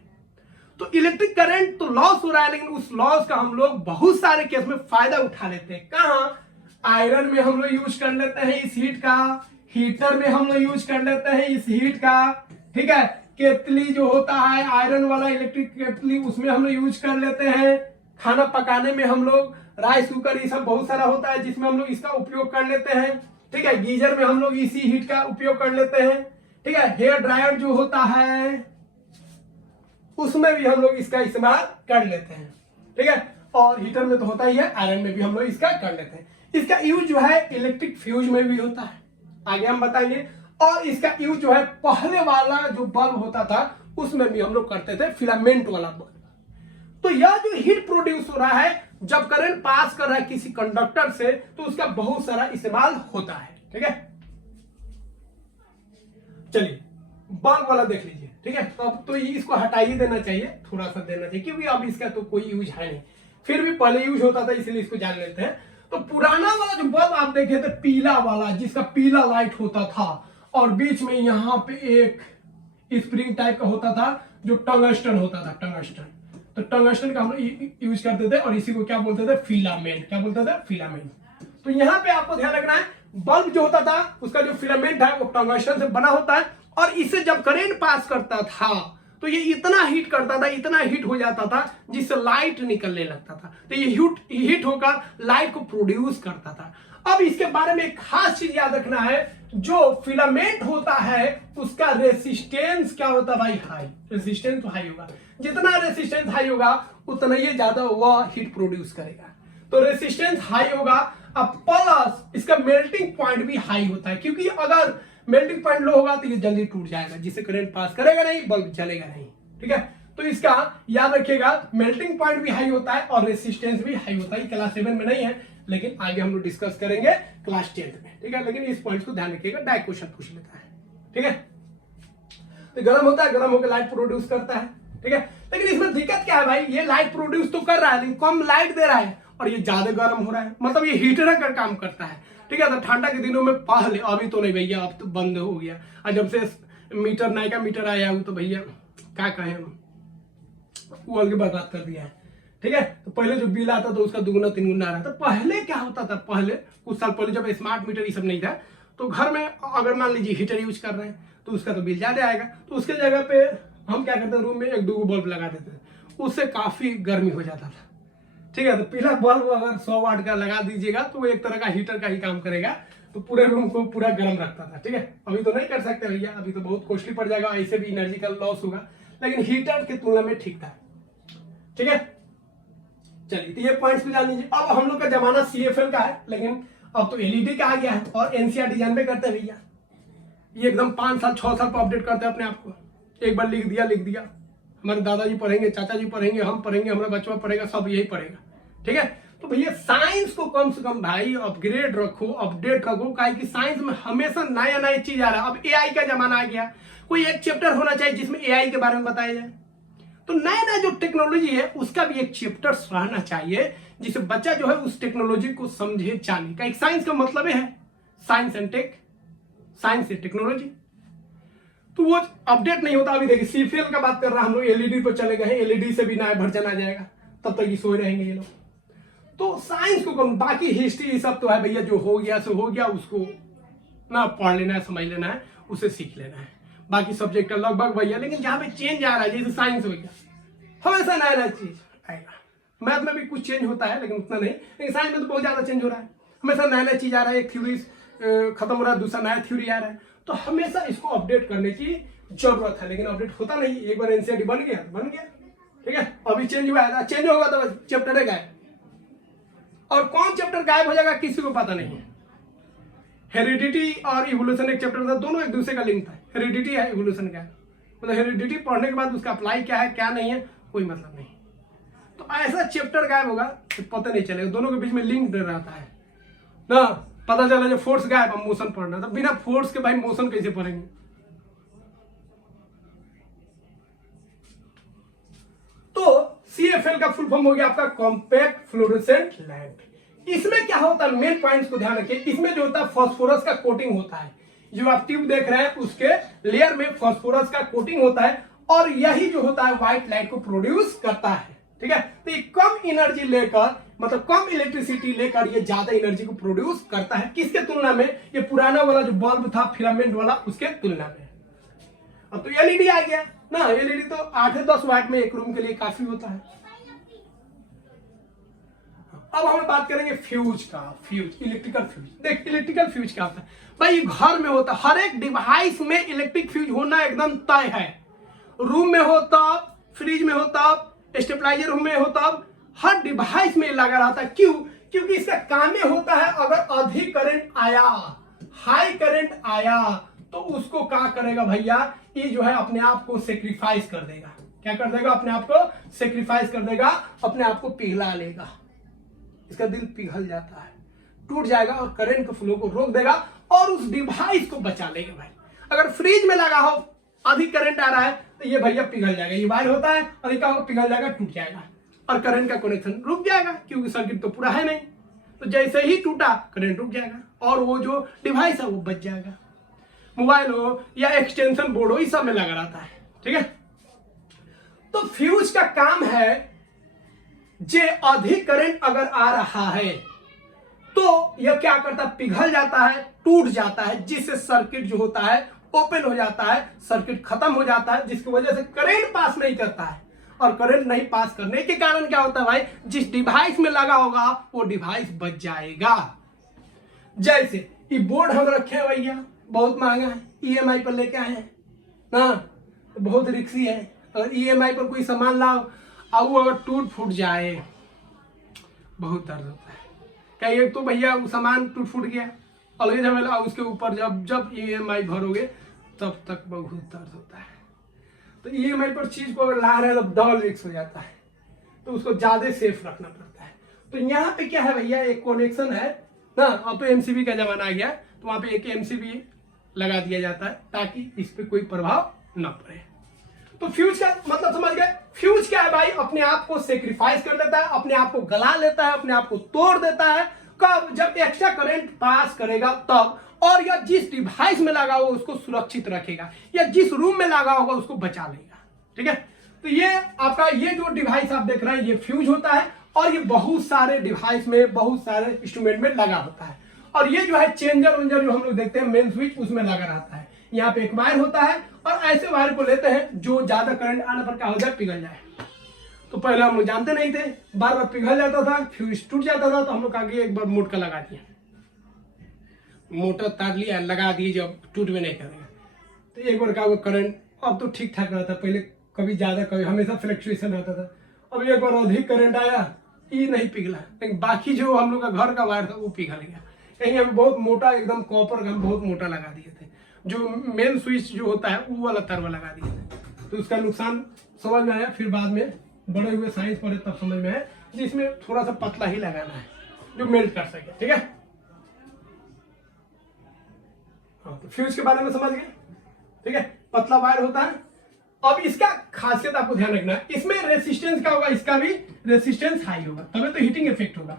तो इलेक्ट्रिक करंट तो लॉस हो रहा है, लेकिन उस लॉस का हम लोग बहुत सारे केस में फायदा उठा लेते हैं। कहाँ? आयरन में हम लोग यूज कर लेते हैं इस हीट का, हीटर में हम लोग यूज कर लेते हैं इस हीट का, ठीक है। केतली जो होता है आयरन वाला इलेक्ट्रिक केतली, उसमें हम लोग यूज कर लेते हैं। खाना पकाने में हम लोग राइस कुकर, ये सब बहुत सारा होता है जिसमें हम लोग इसका उपयोग कर लेते हैं, ठीक है। गीजर में हम लोग इसी हीट का उपयोग कर लेते हैं, ठीक है। हेयर ड्रायर जो होता है उसमें भी हम लोग इसका इस्तेमाल कर लेते हैं, ठीक है। और हीटर में तो होता ही है, आयरन में भी हम लोग इसका कर लेते हैं। इसका यूज जो है इलेक्ट्रिक फ्यूज में भी होता है, आगे हम बताएंगे। और इसका यूज जो है पहले वाला जो बल्ब होता था उसमें भी हम लोग करते थे, फिलामेंट वाला बल्ब। तो यह जो हीट प्रोड्यूस हो रहा है जब करंट पास कर रहा है किसी कंडक्टर से, तो उसका बहुत सारा इस्तेमाल होता है, ठीक है। चलिए बल्ब वाला देख लीजिए, ठीक है। तो अब तो इसको हटा ही देना चाहिए, थोड़ा सा देना चाहिए, क्योंकि अब इसका तो कोई यूज है नहीं, फिर भी पहले यूज होता था इसलिए इसको जान लेते हैं। तो पुराना वाला जो बल्ब आप देखे थे, पीला वाला, जिसका पीला लाइट होता था और बीच में यहाँ पे एक स्प्रिंग टाइप का होता था जो टंगस्टन होता था, टंगस्टन। तो टंगस्टन का हम यूज करते थे, और इसी को क्या बोलते थे, फिलामेंट। क्या बोलते थे? फिलामेंट। तो यहाँ पे आपको ध्यान रखना है, बल्ब जो होता था उसका जो फिलामेंट है वो टंगस्टन से बना होता है, और इससे जब करंट पास करता था तो ये इतना हीट करता था, इतना हीट हो जाता था जिससे लाइट निकलने लगता था। तो ये हीट होकर लाइट को प्रोड्यूस करता था। अब इसके बारे में एक खास चीज याद रखना है, जो फिलामेंट होता है उसका रेसिस्टेंस क्या होता है भाई? हाई। रेसिस्टेंस तो हाई होगा, जितना रेसिस्टेंस हाई होगा उतना ही ज्यादा वह हीट प्रोड्यूस करेगा। तो रेसिस्टेंस हाई होगा, अब प्लस इसका मेल्टिंग पॉइंट भी हाई होता है, क्योंकि अगर मेल्टिंग पॉइंट लो होगा तो ये जल्दी टूट जाएगा, जिससे करंट पास करेगा नहीं, बल्ब जलेगा नहीं, ठीक है। तो इसका याद रखिएगा, मेल्टिंग पॉइंट भी हाई होता है और रेसिस्टेंस भी हाई होता है। क्लास 7 में नहीं है, लेकिन आगे हम लोग डिस्कस करेंगे क्लास 10 में, ठीक है। लेकिन इस पॉइंट को ध्यान रखिएगा, डायरेक्ट क्वेश्चन पूछ लेता है, ठीक है। तो गर्म होता है, गर्म होकर लाइट प्रोड्यूस करता है, ठीक है। लेकिन इसमें दिक्कत क्या है भाई, ये लाइट प्रोड्यूस तो कर रहा है लेकिन कम लाइट दे रहा है और ये ज्यादा गर्म हो रहा है, मतलब ये हीटर का काम करता है, ठीक है। तो ठंडा के दिनों में पहले, अभी तो नहीं भैया, अब तो बंद हो गया, और जब से मीटर नायका मीटर आया वो तो भैया क्या कहें, वो अलग बर्बाद कर दिया है, ठीक है। तो पहले जो बिल आता था उसका दुगुना तीन गुना रहा था। पहले क्या होता था, पहले कुछ साल पहले जब स्मार्ट मीटर ये सब नहीं था, तो घर में अगर मान लीजिए हीटर यूज कर रहे हैं तो उसका तो बिल ज्यादा आएगा, तो उसके जगह पे हम क्या करते हैं, रूम में 1-2 बल्ब लगा देते थे, उससे काफी गर्मी हो जाता था। ठीक है, तो पीला बल्ब अगर 100 वाट का लगा दीजिएगा तो वो एक तरह का हीटर का ही काम करेगा, तो पूरे रूम को पूरा गर्म रखता था। ठीक है, अभी तो नहीं कर सकते भैया, अभी तो बहुत कॉस्टली पड़ जाएगा, ऐसे भी एनर्जी का लॉस होगा, लेकिन हीटर की तुलना में ठीक था। ठीक है, चलिए तो ये पॉइंट्स भी जान लीजिए। अब हम लोग का जमाना CFL का है, लेकिन अब तो LED का आ गया है और NCERT डिजाइन में करते हैं भैया। ये एकदम 5 साल 6 साल पर अपडेट करते हैं अपने आप को, एक बार लिख दिया, हमारे दादाजी पढ़ेंगे, चाचा जी पढ़ेंगे, हम पढ़ेंगे, हमारा बच्चा पढ़ेगा, सब यही पढ़ेगा। ठीक है, तो भैया साइंस को कम से कम भाई अपग्रेड रखो, अपडेट रखो, काहे कि साइंस में हमेशा नया नया चीज आ रहा है। अब AI का जमाना आ गया, कोई एक चैप्टर होना चाहिए जिसमें AI के बारे में बताया जाए। तो नया नया जो टेक्नोलॉजी है उसका भी एक चैप्टर रहना चाहिए, जिससे बच्चा जो है उस टेक्नोलॉजी को समझे, जाने का। एक साइंस का मतलब है साइंस एंड टेक, साइंस से टेक्नोलॉजी, तो वो अपडेट नहीं होता। अभी देखिए CFL का बात कर रहा, हम लोग LED पर चले गए हैं, LED से भी नया वर्जन आ जाएगा, तब तक ये सोए रहेंगे ये लोग। तो साइंस को कम, बाकी हिस्ट्री ये सब तो है भैया, जो हो गया सो हो गया, उसको ना पढ़ लेना है, समझ लेना है, उसे सीख लेना है। बाकी सब्जेक्ट लगभग भैया, लेकिन जहां पे चेंज आ रहा है, जैसे साइंस हो गया, हमेशा नया नया चीज आएगा। मैथ में भी कुछ चेंज होता है लेकिन उतना नहीं, लेकिन साइंस में तो बहुत ज्यादा चेंज हो रहा है, हमेशा नया नया चीज आ रहा है, एक थ्योरी खत्म हो रहा है, दूसरा नया थ्योरी आ रहा है, तो हमेशा इसको अपडेट करने की जरूरत है, लेकिन अपडेट होता नहीं। एक बार NCERT बन गया। ठीक है, अभी चेंज हुआ है, चेंज होगा तो चैप्टर गायब, और कौन चैप्टर गायब हो जाएगा किसी को पता नहीं है। हेरिडिटी और इवोल्यूशन एक चैप्टर था, दोनों एक दूसरे का लिंक था। हेरिडिटी है, इवोल्यूशन क्या है, मतलब हेरिडिटी पढ़ने के बाद उसका अप्लाई क्या है क्या नहीं है कोई मतलब नहीं। तो ऐसा चैप्टर गायब होगा तो पता नहीं चलेगा, दोनों के बीच में लिंक रहता है ना। पता चला जब फोर्स गायब, हम मोशन पढ़ना था, बिना फोर्स के भाई मोशन कैसे पढ़ेंगे। तो CFL का फुल फॉर्म हो गया आपका कॉम्पैक्ट फ्लोरोसेंट लैंप। इसमें क्या होता है, मेन पॉइंट्स को ध्यान रखिए। इसमें जो होता है फास्फोरस का कोटिंग होता है, जो आप ट्यूब देख रहे हैं उसके लेयर में फास्फोरस का कोटिंग होता है, और यही जो होता है व्हाइट लाइट को प्रोड्यूस करता है। ठीक है, तो ये कम एनर्जी लेकर, मतलब कम इलेक्ट्रिसिटी लेकर ये ज्यादा एनर्जी को प्रोड्यूस करता है। किसके तुलना में, ये पुराना वाला जो बल्ब था फिलामेंट वाला, उसके तुलना में। अब तो LED आ गया ना, LED तो 8-10 वाट में एक रूम के लिए काफी होता है। अब हम बात करेंगे फ्यूज का। Fuse, electrical fuse. देख इलेक्ट्रिकल फ्यूज क्या होता है भाई, घर में होता है, हर एक डिवाइस में इलेक्ट्रिक फ्यूज होना एकदम तय है। रूम में हो तब, फ्रिज में हो तब, स्टेबलाइजर रूम में हो तब, हर डिवाइस में लगा रहता है। क्यों? क्योंकि इसका काम ये होता है, अगर अधिक करंट आया, हाई करंट आया, तो उसको क्या करेगा भैया, ये जो है अपने आप को सेक्रीफाइस कर देगा। क्या कर देगा? अपने आप को सेक्रीफाइस कर देगा, अपने आप को पिघला लेगा। इसका दिल पिघल जाता है, टूट जाएगा और करंट के फ्लो को रोक देगा और उस डिवाइस को बचा लेगा भाई। अगर फ्रिज में लगा हो, अधिक करंट आ रहा है तो ये भैया पिघल जाएगा, ये वायर होता है, अधिक का पिघल जाएगा, टूट जाएगा और करंट का कनेक्शन रुक जाएगा, क्योंकि सर्किट तो पूरा है नहीं। तो जैसे ही टूटा करंट रुक जाएगा और वो जो डिवाइस है वो बच जाएगा। मोबाइल हो या एक्सटेंशन बोर्ड हो, इस सब में लगा रहता है। ठीक है, तो फ्यूज का काम है, जे अधिक करंट अगर आ रहा है तो यह क्या करता है, पिघल जाता है, टूट जाता है, जिससे सर्किट जो होता है ओपन हो जाता है, सर्किट खत्म हो जाता है, जिसकी वजह से करंट पास नहीं करता है। और करंट नहीं पास करने के कारण क्या होता है भाई, जिस डिवाइस में लगा होगा वो डिवाइस बच जाएगा। जैसे ये बोर्ड हम रखे हैं भैया, बहुत महंगा है, EMI पर लेके आए हैं ना, तो बहुत रिक्सी है। अगर EMI पर कोई सामान लाओ और वो अगर टूट फूट जाए, बहुत दर्द होता है। कहिए तो भैया वो सामान टूट फूट गया, अलग झमेला, उसके ऊपर जब EMI भरोगे तब तक बहुत दर्द होता है। तो EMI पर चीज को अगर ला रहे हैं तो डबल रिस्क हो जाता है, तो उसको ज्यादा सेफ रखना पड़ता है। तो यहाँ पे क्या है भैया, एक कनेक्शन है ना, अब तो MCB का जमाना आ गया, तो वहां पे एक MCB लगा दिया जाता है ताकि इस पे कोई प्रभाव न पड़े। तो फ्यूज का मतलब समझ गए, फ्यूज क्या है भाई, अपने आप को सेक्रीफाइस कर देता है, अपने आप को गला लेता है, अपने आप को तोड़ देता है। कब? जब एक्स्ट्रा करंट पास करेगा तब, और या जिस डिवाइस में लगा होगा उसको सुरक्षित रखेगा, या जिस रूम में लगा होगा उसको बचा लेगा। ठीक है, तो ये आपका ये जो डिवाइस आप देख रहे हैं ये फ्यूज होता है, और ये बहुत सारे डिवाइस में, बहुत सारे इंस्ट्रूमेंट में लगा होता है। और ये जो है चेंजर वेंजर जो हम लोग देखते हैं, मेन स्विच, उसमें लगा रहता है। यहाँ पे एक वायर होता है और ऐसे वायर को लेते हैं जो ज्यादा करंट आने पर क्या हो जाए, पिघल जाए। तो पहले हम लोग जानते नहीं थे, बार बार पिघल जाता था, फ्यूज टूट जाता था, तो हम लोग आगे एक बार मोटका लगा दिया, मोटर तार लिया लगा दिए, जब टूट में नहीं करेगा। तो एक बार का करंट अब तो ठीक ठाक रहता, पहले कभी ज्यादा कभी हमेशा फ्लक्चुएशन रहता था। अब एक बार अधिक करंट आया, ये नहीं पिघला, लेकिन बाकी जो हम लोग का घर का वायर था वो पिघल गया। कहीं हम बहुत मोटा एकदम कॉपर का बहुत मोटा लगा दिए थे, जो मेन स्विच जो होता है वो वाला तार लगा दिए थे। तो उसका नुकसान समझ में आया, फिर बाद में बड़े हुए साइंस पढ़े तब समझ में आया जिसमें थोड़ा सा पतला ही लगाना है जो मेल्ट कर सके। ठीक है, हाँ, तो फ्यूज के बारे में समझ गए। ठीक है, पतला वायर होता है। अब इसका खासियत आपको ध्यान रखना है, इसमें रेसिस्टेंस क्या होगा, इसका भी रेसिस्टेंस हाई होगा, तभी तो हीटिंग इफेक्ट होगा।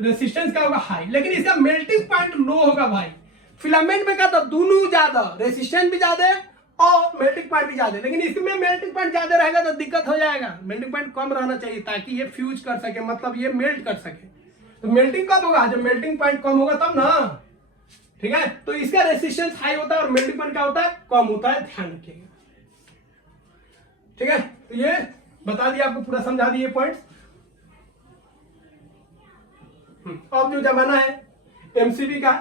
रेसिस्टेंस क्या होगा, हाई, लेकिन इसका मेल्टिंग पॉइंट लो होगा भाई। फिलामेंट में क्या था, दोनों ज्यादा, रेसिस्टेंस भी ज्यादा और मेल्टिंग पॉइंट भी ज्यादा, लेकिन इसमें मेल्टिंग पॉइंट ज्यादा रहेगा तो दिक्कत हो जाएगा। मेल्टिंग पॉइंट कम रहना चाहिए ताकि ये फ्यूज कर सके, मतलब ये मेल्ट कर सके। तो मेल्टिंग कब होगा, जब मेल्टिंग पॉइंट कम होगा तब ना। ठीक है, तो इसका रेसिस्टेंस हाई होता है और मेल्टिंग पॉइंट क्या होता है, कम होता है, ध्यान रखिएगा। ठीक है, तो ये बता दिया आपको, पूरा समझा दिए पॉइंट्स। अब जो जमाना है एमसीबी का,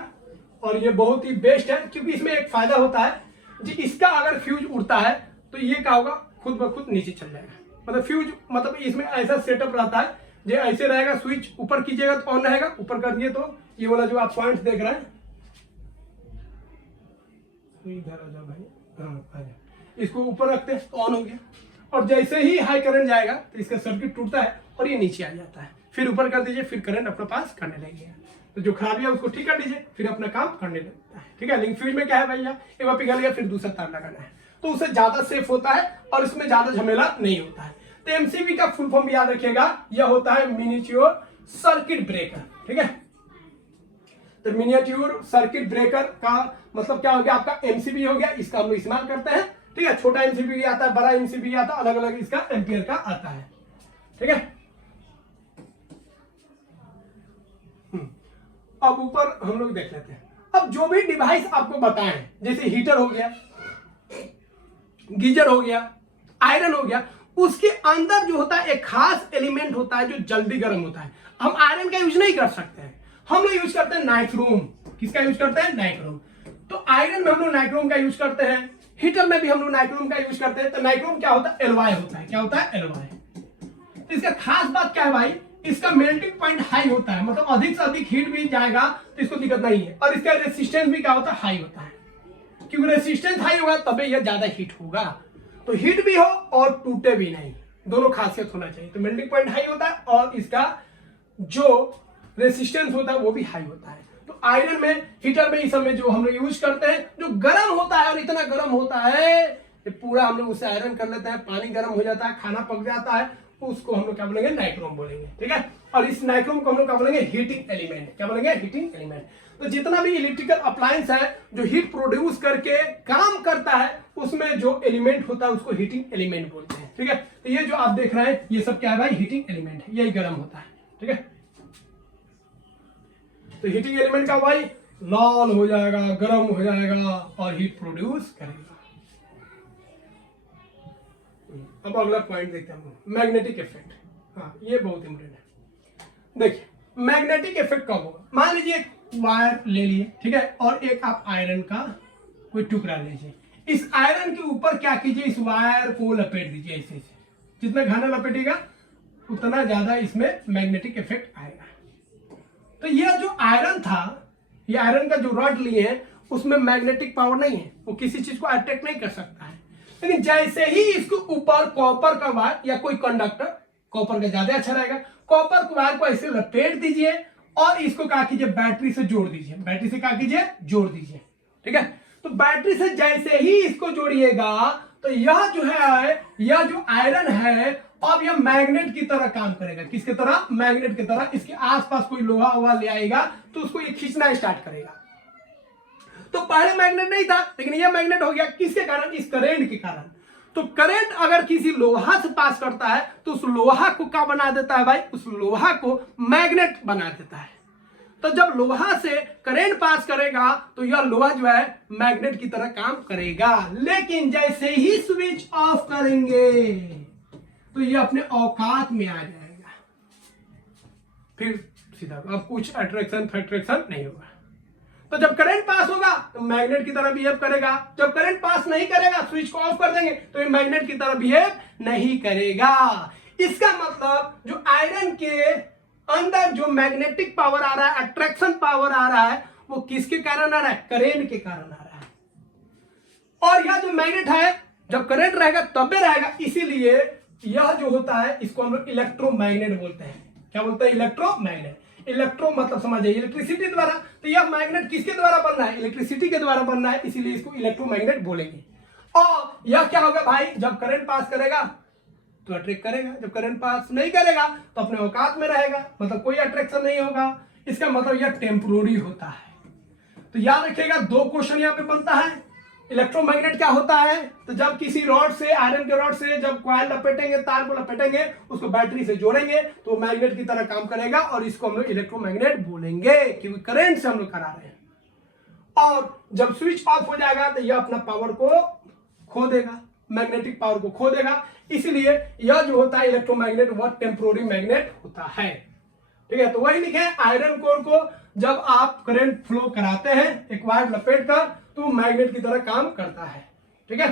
और ये बहुत ही बेस्ट है क्योंकि इसमें एक फायदा होता है जी, इसका अगर फ्यूज उड़ता है तो ये क्या होगा, खुद ब खुद नीचे चल जाएगा। मतलब फ्यूज, मतलब इसमें ऐसा सेटअप रहता है, जो ऐसे रहेगा, स्विच ऊपर कीजिएगा तो ऑन रहेगा, ऊपर कर दिए तो ये वाला जो आप पॉइंट्स देख रहे हैं, इधर आ जाओ भाई, हाँ आ जाओ, इसको ऊपर रखते हैं तो ऑन हो गया। और जैसे ही हाई करंट जाएगा तो इसका सर्किट टूटता है और ये नीचे आ जाता है, फिर ऊपर कर दीजिए, फिर करंट अपने पास करने लगेगा। तो जो खराबी है उसको ठीक कर दीजिए, फिर अपना काम करने लगता है। ठीक है, लेकिन फ्यूज में क्या है भैया, एक बार पिघल गया फिर दूसरा तार लगाना है, तो उससे ज्यादा सेफ होता है और इसमें ज्यादा झमेला नहीं होता है। तो एमसीबी का फुल फॉर्म याद रखिएगा, यह होता है मिनिएचर सर्किट ब्रेकर। ठीक है, तो मिनिएचर सर्किट ब्रेकर का मतलब क्या हो गया, आपका एमसीबी हो गया, इसका हम लोग इस्तेमाल करते हैं। ठीक है, छोटा एमसीबी आता है, बड़ा एमसीबी आता है, अलग अलग इसका एम्पियर का आता है। ठीक है, अब ऊपर हम लोग देख लेते हैं। अब जो भी डिवाइस आपको बताएं, जैसे हीटर हो गया, गीजर हो गया, आयरन हो गया, उसके अंदर जो होता है एक खास एलिमेंट होता है जो जल्दी गर्म होता है। हम आयरन का यूज नहीं कर सकते हैं, हम लोग यूज करते हैं नाइक्रोम। किसका यूज करते हैं, नाइक्रोम। तो आयरन में हम लोग नाइक्रोम का यूज करते हैं, हीटर में भी हम लोग नाइक्रोम का यूज करते हैं। तो नाइक्रोम क्या होता है, एलवाई होता है। क्या होता है, एलवाई। तो इसका खास बात क्या है भाई, इसका मेल्टिंग पॉइंट हाई होता है, मतलब अधिक से अधिक हीट भी जाएगा तो इसको दिक्कत नहीं है। और इसका रेसिस्टेंस भी क्या होता है, हाई होता है, क्योंकि रेसिस्टेंस हाई होगा तभी यह ज्यादा हीट होगा। तो हीट भी हो और टूटे भी नहीं, दोनों खासियत होना चाहिए। तो मेल्टिंग पॉइंट हाई होता है और इसका जो रेसिस्टेंस होता है वो भी हाई होता है। तो आयरन में, हीटर में, इस समय जो हम लोग यूज करते हैं, जो गर्म होता है और इतना गर्म होता है कि पूरा हम लोग उसे आयरन कर लेते हैं, पानी गर्म हो जाता है, खाना पक जाता है, उसको हम लोग क्या बोलेंगे, नाइक्रोम बोलेंगे। ठीक है, और इस नाइक्रोम को हम लोग क्या बोलेंगे, हीटिंग एलिमेंट। क्या बोलेंगे, हीटिंग एलिमेंट। तो जितना भी इलेक्ट्रिकल अप्लायंस है जो हीट प्रोड्यूस करके काम करता है, उसमें जो एलिमेंट होता है उसको हीटिंग एलिमेंट बोलते हैं। ठीक है, तो ये जो आप देख रहे हैं ये सब क्या है भाई, हीटिंग एलिमेंट है, यही गर्म होता है। ठीक है, तो हीटिंग एलिमेंट का भाई लाल हो जाएगा, गर्म हो जाएगा और हीट प्रोड्यूस करेगा। अब अगला पॉइंट देखते हैं, मैग्नेटिक इफेक्ट। हाँ, ये बहुत इंपॉर्टेंट है। देखिए, मैग्नेटिक इफेक्ट कब होगा, मान लीजिए एक वायर ले लिए, ठीक है, और एक आप आयरन का कोई टुकड़ा लीजिए, इस आयरन के ऊपर क्या कीजिए, इस वायर को लपेट दीजिए ऐसे। जितना घना लपेटेगा उतना ज्यादा इसमें मैग्नेटिक इफेक्ट आएगा। तो ये जो आयरन था, ये आयरन का जो रॉड लिए हैं उसमें मैग्नेटिक पावर नहीं है, वो किसी चीज को अट्रैक्ट नहीं कर सकता है। लेकिन जैसे ही इसको ऊपर कॉपर का वायर या कोई कंडक्टर, कॉपर का ज्यादा अच्छा रहेगा, कॉपर के वायर को ऐसे लपेट दीजिए और इसको क्या कीजिए, बैटरी से जोड़ दीजिए। बैटरी से क्या कीजिए, जोड़ दीजिए। ठीक है, तो बैटरी से जैसे ही इसको जोड़िएगा तो यह जो है, यह जो आयरन है अब यह मैग्नेट की तरह काम करेगा। किसकी तरह, मैग्नेट की तरह। इसके आसपास कोई लोहा वोहा ले आएगा तो उसको ये खींचना स्टार्ट करेगा। तो पहले मैग्नेट नहीं था लेकिन यह मैग्नेट हो गया, किसके कारण, इस करंट के कारण। तो करंट अगर किसी लोहा से पास करता है तो उस लोहा को क्या बना देता है भाई, उस लोहा को मैग्नेट बना देता है। तो जब लोहा से करंट पास करेगा तो यह लोहा जो है मैग्नेट की तरह काम करेगा, लेकिन जैसे ही स्विच ऑफ करेंगे तो यह अपने औकात में आ जाएगा, फिर सीधा अब कुछ अट्रैक्शन फैट्रैक्शन नहीं होगा। तो जब करंट पास होगा तो मैग्नेट की तरह बिहेव करेगा, जब करंट पास नहीं करेगा स्विच को ऑफ कर देंगे तो ये मैग्नेट की तरह बिहेव नहीं करेगा। इसका मतलब जो आयरन के अंदर जो मैग्नेटिक पावर आ रहा है, अट्रैक्शन पावर आ रहा है, वो किसके कारण आ रहा है? करंट के कारण आ रहा है। और यह जो मैग्नेट है जब करंट रहेगा तब रहेगा, इसीलिए यह जो होता है इसको हम लोग इलेक्ट्रोमैग्नेट बोलते हैं। क्या बोलते हैं? इलेक्ट्रोमैग्नेट। इलेक्ट्रो मतलब समझिए इलेक्ट्रिसिटी द्वारा, तो यह मैग्नेट किसके द्वारा बन रहा है? इलेक्ट्रिसिटी के द्वारा बन रहा है, इसीलिए इसको इलेक्ट्रोमैग्नेट बोलेंगे। और यह क्या होगा भाई? जब करंट पास करेगा तो अट्रैक्ट करेगा, जब करंट पास नहीं करेगा तो अपने औकात में रहेगा, मतलब कोई अट्रैक्शन नहीं होगा। इसका मतलब यह टेम्पोररी होता है। तो याद रखिएगा, दो क्वेश्चन यहाँ पे बनता है। इलेक्ट्रोमैग्नेट क्या होता है? तो जब किसी रॉड से, आयरन के रॉड से जब कॉइल लपेटेंगे, तार को लपेटेंगे, उसको बैटरी से जोड़ेंगे तो मैग्नेट की तरह काम करेगा, और इसको हम लोग इलेक्ट्रोमैग्नेट बोलेंगे क्योंकि करंट से हम लोग करा रहे हैं। और जब स्विच ऑफ हो जाएगा तो यह अपना पावर को खो देगा, मैग्नेटिक पावर को खो देगा, इसलिए यह जो होता है इलेक्ट्रोमैग्नेट वह टेम्पोररी मैग्नेट होता है। ठीक है, तो वही लिखे आयरन कोर को जब आप करंट फ्लो कराते हैं एक वायर लपेट कर तो मैग्नेट की तरह काम करता है। ठीक है,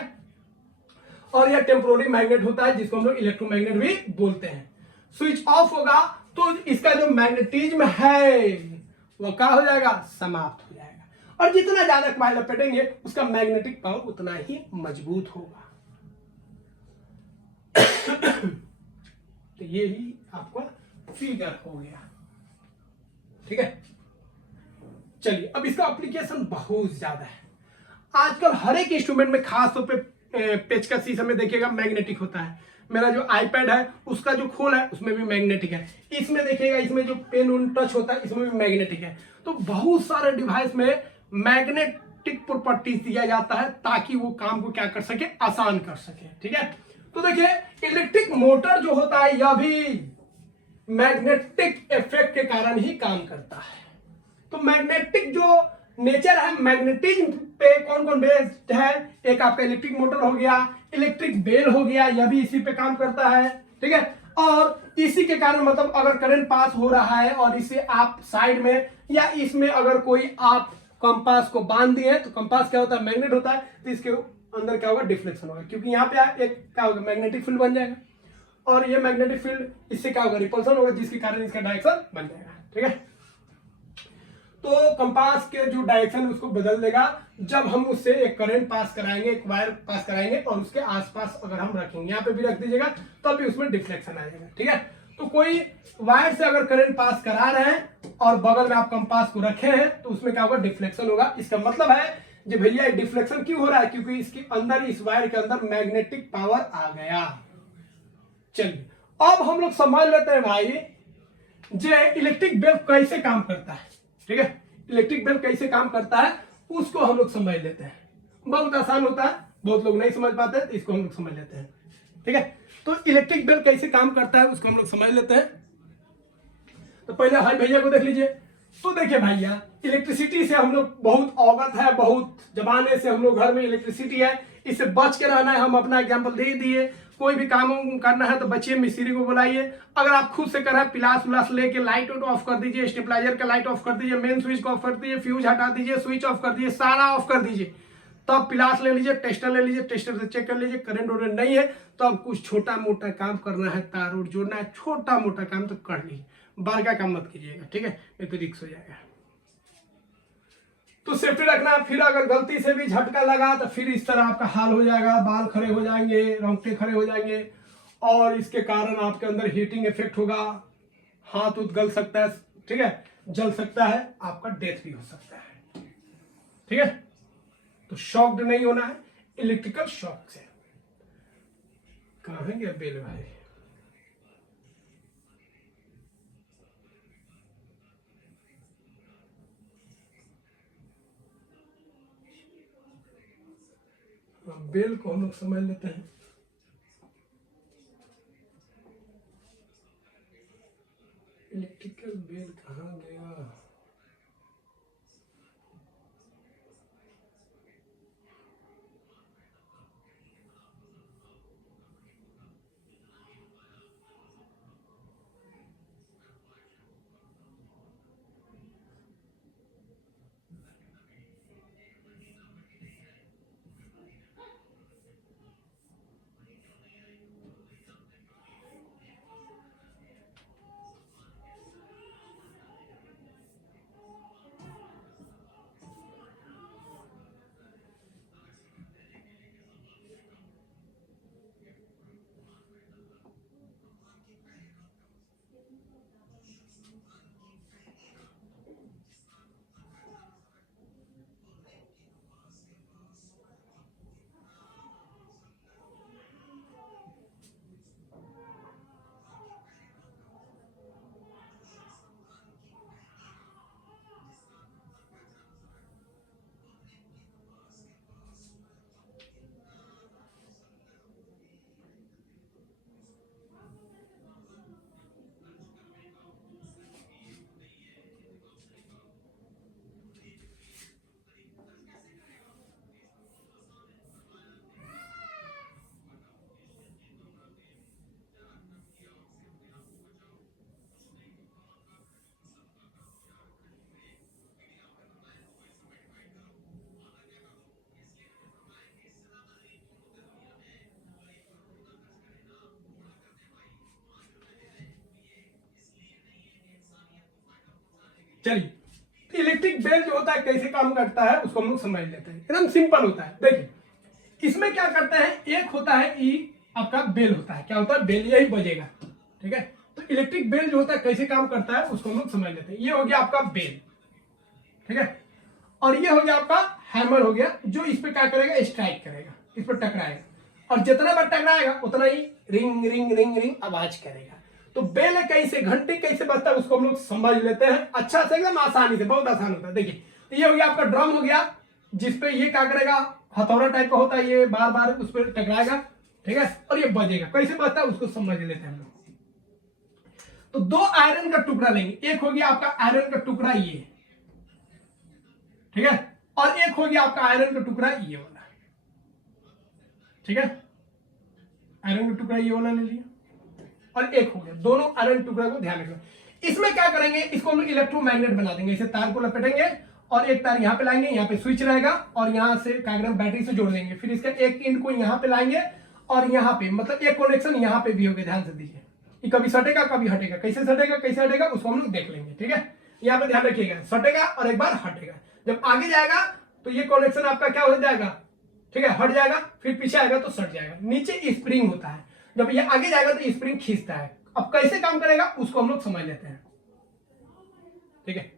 और यह टेम्पोररी मैग्नेट होता है जिसको हम लोग इलेक्ट्रोमैग्नेट भी बोलते हैं। स्विच ऑफ होगा तो इसका जो मैग्नेटिज्म है वह क्या हो जाएगा? समाप्त हो जाएगा, और जितना ज्यादा वायर लपेटेंगे उसका मैग्नेटिक पावर उतना ही मजबूत होगा। तो ये ही आपका फिगर हो गया। ठीक है, चलिए अब इसका एप्लीकेशन बहुत ज्यादा है। आजकल हर एक इंस्ट्रूमेंट में, खास तौर पे पेचकस शीशे में देखिएगा मैग्नेटिक होता है। मेरा जो आईपैड है उसका जो खोल है उसमें भी मैग्नेटिक है। इसमें देखिएगा, इसमें जो पेन उन टच होता है इसमें भी मैग्नेटिक है। तो बहुत सारे डिवाइस में मैग्नेटिक प्रॉपर्टीज दिया जाता है ताकि वो काम को क्या कर सके? आसान कर सके। ठीक है, तो देखिए इलेक्ट्रिक मोटर जो होता है यह भी मैग्नेटिक इफेक्ट के कारण ही काम करता है। तो मैग्नेटिक जो नेचर है, मैग्नेटिज्म पे कौन कौन बेस्ड है? एक आपका इलेक्ट्रिक मोटर हो गया, इलेक्ट्रिक बेल हो गया, यह भी इसी पे काम करता है। ठीक है, और इसी के कारण मतलब अगर करंट पास हो रहा है और इसे आप साइड में या इसमें अगर कोई आप कंपास को बांध दिए तो कंपास क्या होता है? मैग्नेट होता है, तो इसके अंदर क्या होगा? डिफ्लेक्शन होगा, क्योंकि यहाँ पे एक क्या होगा? मैग्नेटिक फील्ड बन जाएगा, और ये मैग्नेटिक फील्ड इससे क्या होगा? रिपल्सन होगा, जिसके कारण इसका डायरेक्शन बन जाएगा। ठीक है, तो कंपास के जो डायरेक्शन उसको बदल देगा जब हम उससे एक करंट पास कराएंगे, एक वायर पास कराएंगे और उसके आसपास अगर हम रखेंगे, यहाँ पे भी रख दीजिएगा तब भी उसमें डिफ्लेक्शन आ जाएगा। ठीक है, तो कोई वायर से अगर करंट पास करा रहे हैं और बगल में आप कंपास को रखे हैं तो उसमें क्या होगा? डिफ्लेक्शन होगा। इसका मतलब है कि भैया डिफ्लेक्शन क्यों हो रहा है? क्योंकि इसके अंदर, इस वायर के अंदर मैग्नेटिक पावर आ गया। चलिए अब हम लोग समझ लेते हैं भाई जे इलेक्ट्रिक बेल कैसे काम करता है। ठीक है, इलेक्ट्रिक बेल कैसे काम करता है उसको हम लोग समझ लेते हैं। बहुत आसान होता है, बहुत लोग नहीं समझ पाते, तो इसको हम लोग समझ लेते हैं। ठीक है, तो इलेक्ट्रिक बेल कैसे काम करता है उसको हम लोग समझ लेते हैं। तो पहले हाई भैया को देख लीजिए। तो देखिए भैया, इलेक्ट्रिसिटी से हम लोग बहुत अवगत है, बहुत जमाने से हम लोग घर में इलेक्ट्रिसिटी है, इससे बच के रहना है। हम अपना एग्जाम्पल दे दिए। कोई भी काम करना है तो बच्चे मिस्त्री को बुलाइए। अगर आप खुद से कर रहे हैं, पिलास उलास लेके लाइट ऑफ कर दीजिए, स्टेबलाइजर का लाइट ऑफ कर दीजिए, मेन स्विच को ऑफ कर दीजिए, फ्यूज हटा दीजिए, स्विच ऑफ कर दीजिए, सारा ऑफ कर दीजिए। तब पिलास ले लीजिए, टेस्टर ले लीजिए, टेस्टर से चेक कर लीजिए करंट वरेंट नहीं है। तो अब कुछ छोटा मोटा काम करना है, तार उड़ जोड़ना है, छोटा मोटा काम तो कर लीजिए, बड़का काम मत कीजिएगा। ठीक है, नहीं तो रिस्क हो जाएगा। तो सेफ्टी रखना है। फिर अगर गलती से भी झटका लगा तो फिर इस तरह आपका हाल हो जाएगा, बाल खड़े हो जाएंगे, रोंगटे खड़े हो जाएंगे, और इसके कारण आपके अंदर हीटिंग इफेक्ट होगा, हाथ उत गल सकता है। ठीक है, जल सकता है, आपका डेथ भी हो सकता है। ठीक है, तो शॉक्ड नहीं होना है इलेक्ट्रिकल शॉक से। कहाँ है क्या बेल भाई? बेल को हम लोग समझ लेते हैं। इलेक्ट्रिकल बेल कहाँ गया? चलिए, इलेक्ट्रिक बेल जो होता है कैसे काम करता है उसको हम लोग समझ लेते हैं। एकदम सिंपल होता है। देखिए इसमें क्या करते हैं, एक होता है आपका बेल होता है, क्या होता है, बेल यही बजेगा, ठीक है। तो इलेक्ट्रिक बेल जो होता है कैसे काम करता है उसको हम लोग समझ लेते हैं। ये हो गया आपका बेल, ठीक है, और ये हो गया आपका हैमर हो गया, जो इस पे क्या करेगा, स्ट्राइक करेगा, इस पर टकराएगा, और जितना बार टकराएगा उतना ही रिंग रिंग रिंग रिंग आवाज करेगा। तो बेल कैसे, घंटी कैसे बजता है उसको हम लोग समझ लेते हैं अच्छा से, एकदम आसानी से, बहुत आसान होता है। देखिए तो ये हो गया आपका ड्रम हो गया, जिसपे ये क्या करेगा, हथौड़ा टाइप का होता है, ये बार बार उस पर टकराएगा, ठीक है, और ये बजेगा। कैसे बजता है उसको समझ लेते हैं हम लोग। तो दो आयरन का टुकड़ा लेंगे, एक हो गया आपका आयरन का टुकड़ा ये, ठीक है, और एक हो गया आपका आयरन का टुकड़ा ये वाला, ठीक है, आयरन का टुकड़ा ये वाला ले लिया, और एक हो गया, दोनों आयरन टुकड़ा को ध्यान रखना। इसमें क्या करेंगे, इसको हम लोग इलेक्ट्रोमैग्नेट बना देंगे। इसे तार को लपेटेंगे और एक तार यहाँ पे लाएंगे, यहाँ पे स्विच रहेगा, और यहाँ से क्या करेंगे, बैटरी से जोड़ देंगे। फिर इसका एक एंड को यहाँ पे लाएंगे, और यहाँ पे मतलब एक कनेक्शन यहाँ पे भी होगा, ध्यान से दीजिए। ये कभी सटेगा कभी हटेगा, कैसे सटेगा कैसे हटेगा उसको हम लोग देख लेंगे, ठीक है। यहाँ पे ध्यान रखिएगा, सटेगा और एक बार हटेगा। जब आगे जाएगा तो ये कनेक्शन आपका क्या हो जाएगा, ठीक है, हट जाएगा, फिर पीछे आएगा तो सट जाएगा। नीचे स्प्रिंग होता है, जब ये आगे जाएगा तो स्प्रिंग खींचता है। अब कैसे काम करेगा उसको हम लोग समझ लेते हैं, ठीक है।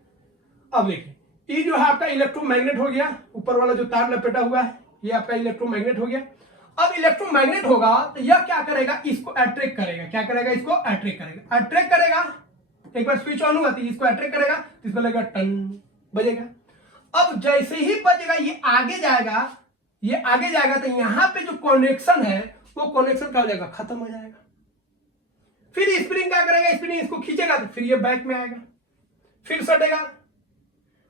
अब देखिए ये जो है आपका इलेक्ट्रोमैग्नेट हो गया, ऊपर वाला जो तार लपेटा हुआ है ये आपका इलेक्ट्रोमैग्नेट हो गया। अब इलेक्ट्रोमैग्नेट होगा तो यह क्या करेगा, इसको अट्रैक्ट करेगा। क्या करेगा, इसको अट्रैक्ट करेगा। अट्रैक्ट करेगा, एक बार स्विच ऑन हुआ तो इसको अट्रैक्ट करेगा, तो इसको लगेगा टन, बजेगा। अब जैसे ही बजेगा ये आगे जाएगा, ये आगे जाएगा तो यहां पे जो कनेक्शन है वो कनेक्शन क्या हो जाएगा, खत्म हो जाएगा। फिर स्प्रिंग क्या करेगा, स्प्रिंग इसको खींचेगा तो फिर ये बैक में आएगा, फिर सटेगा,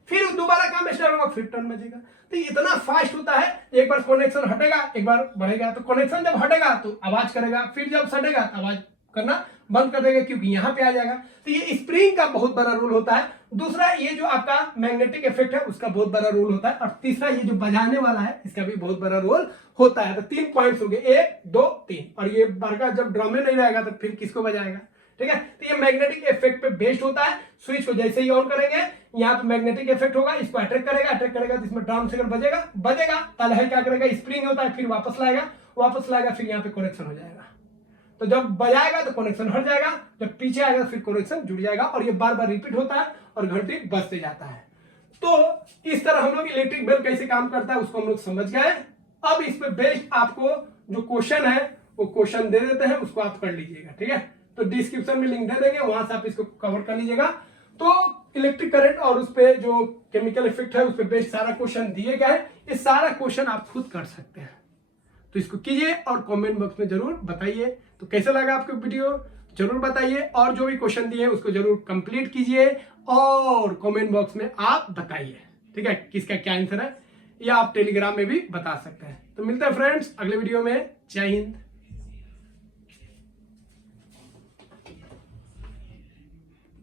फिर दोबारा काम स्टार्ट होगा, फिर टर्न बजेगा। तो इतना फास्ट होता है, एक बार कनेक्शन हटेगा एक बार बढ़ेगा। तो कनेक्शन जब हटेगा तो आवाज करेगा, फिर जब सटेगा तो आवाज करना बंद कर देगा, क्योंकि यहां पे आ जाएगा। तो ये स्प्रिंग का बहुत बड़ा रोल होता है। दूसरा ये जो आपका मैग्नेटिक इफेक्ट है उसका बहुत बड़ा रोल होता है। और तीसरा ये जो बजाने वाला है इसका भी बहुत बड़ा रोल होता है। तो 3 पॉइंट्स हो गए, 1 2 3। और ये बरका जब ड्रम में नहीं रहेगा तो फिर किसको बजाएगा, ठीक है। तो ये मैग्नेटिक इफेक्ट पे बेस्ड होता है। स्विच को जैसे ही ऑन करेंगे यहाँ पे मैग्नेटिक इफेक्ट होगा, इसको अट्रैक्ट करेगा तो इसमें ड्रम सेकंड बजेगा, ताले क्या करेगा, स्प्रिंग होता है, फिर वापस लाएगा, फिर यहाँ पे कनेक्शन हो जाएगा। तो जब बजाएगा तो कनेक्शन हट जाएगा, जब पीछे आएगा फिर कनेक्शन जुड़ जाएगा, और ये बार बार रिपीट होता है और घंटी बजते जाता है। तो इस तरह हम लोग इलेक्ट्रिक बेल कैसे काम करता है उसको हम लोग समझ गए। अब इस पे बेस्ड आपको जो क्वेश्चन है वो क्वेश्चन दे देते हैं, उसको आप कर लीजिएगा, ठीक है। तो डिस्क्रिप्शन में लिंक दे देंगे, वहां से आप इसको कवर कर लीजिएगा। तो इलेक्ट्रिक करंट और उस पे जो केमिकल इफेक्ट है उस पे बेस्ड सारा क्वेश्चन दिए गए हैं। ये सारा क्वेश्चन आप खुद कर सकते हैं। तो इसको कीजिए और कमेंट बॉक्स में जरूर बताइए तो कैसा लगा आपको वीडियो, जरूर बताइए। और जो भी क्वेश्चन दिए उसको जरूर कंप्लीट कीजिए और कमेंट बॉक्स में आप बताइए, ठीक है, किसका क्या आंसर है, या आप टेलीग्राम में भी बता सकते हैं। तो मिलते हैं फ्रेंड्स अगले वीडियो में। जय हिंद।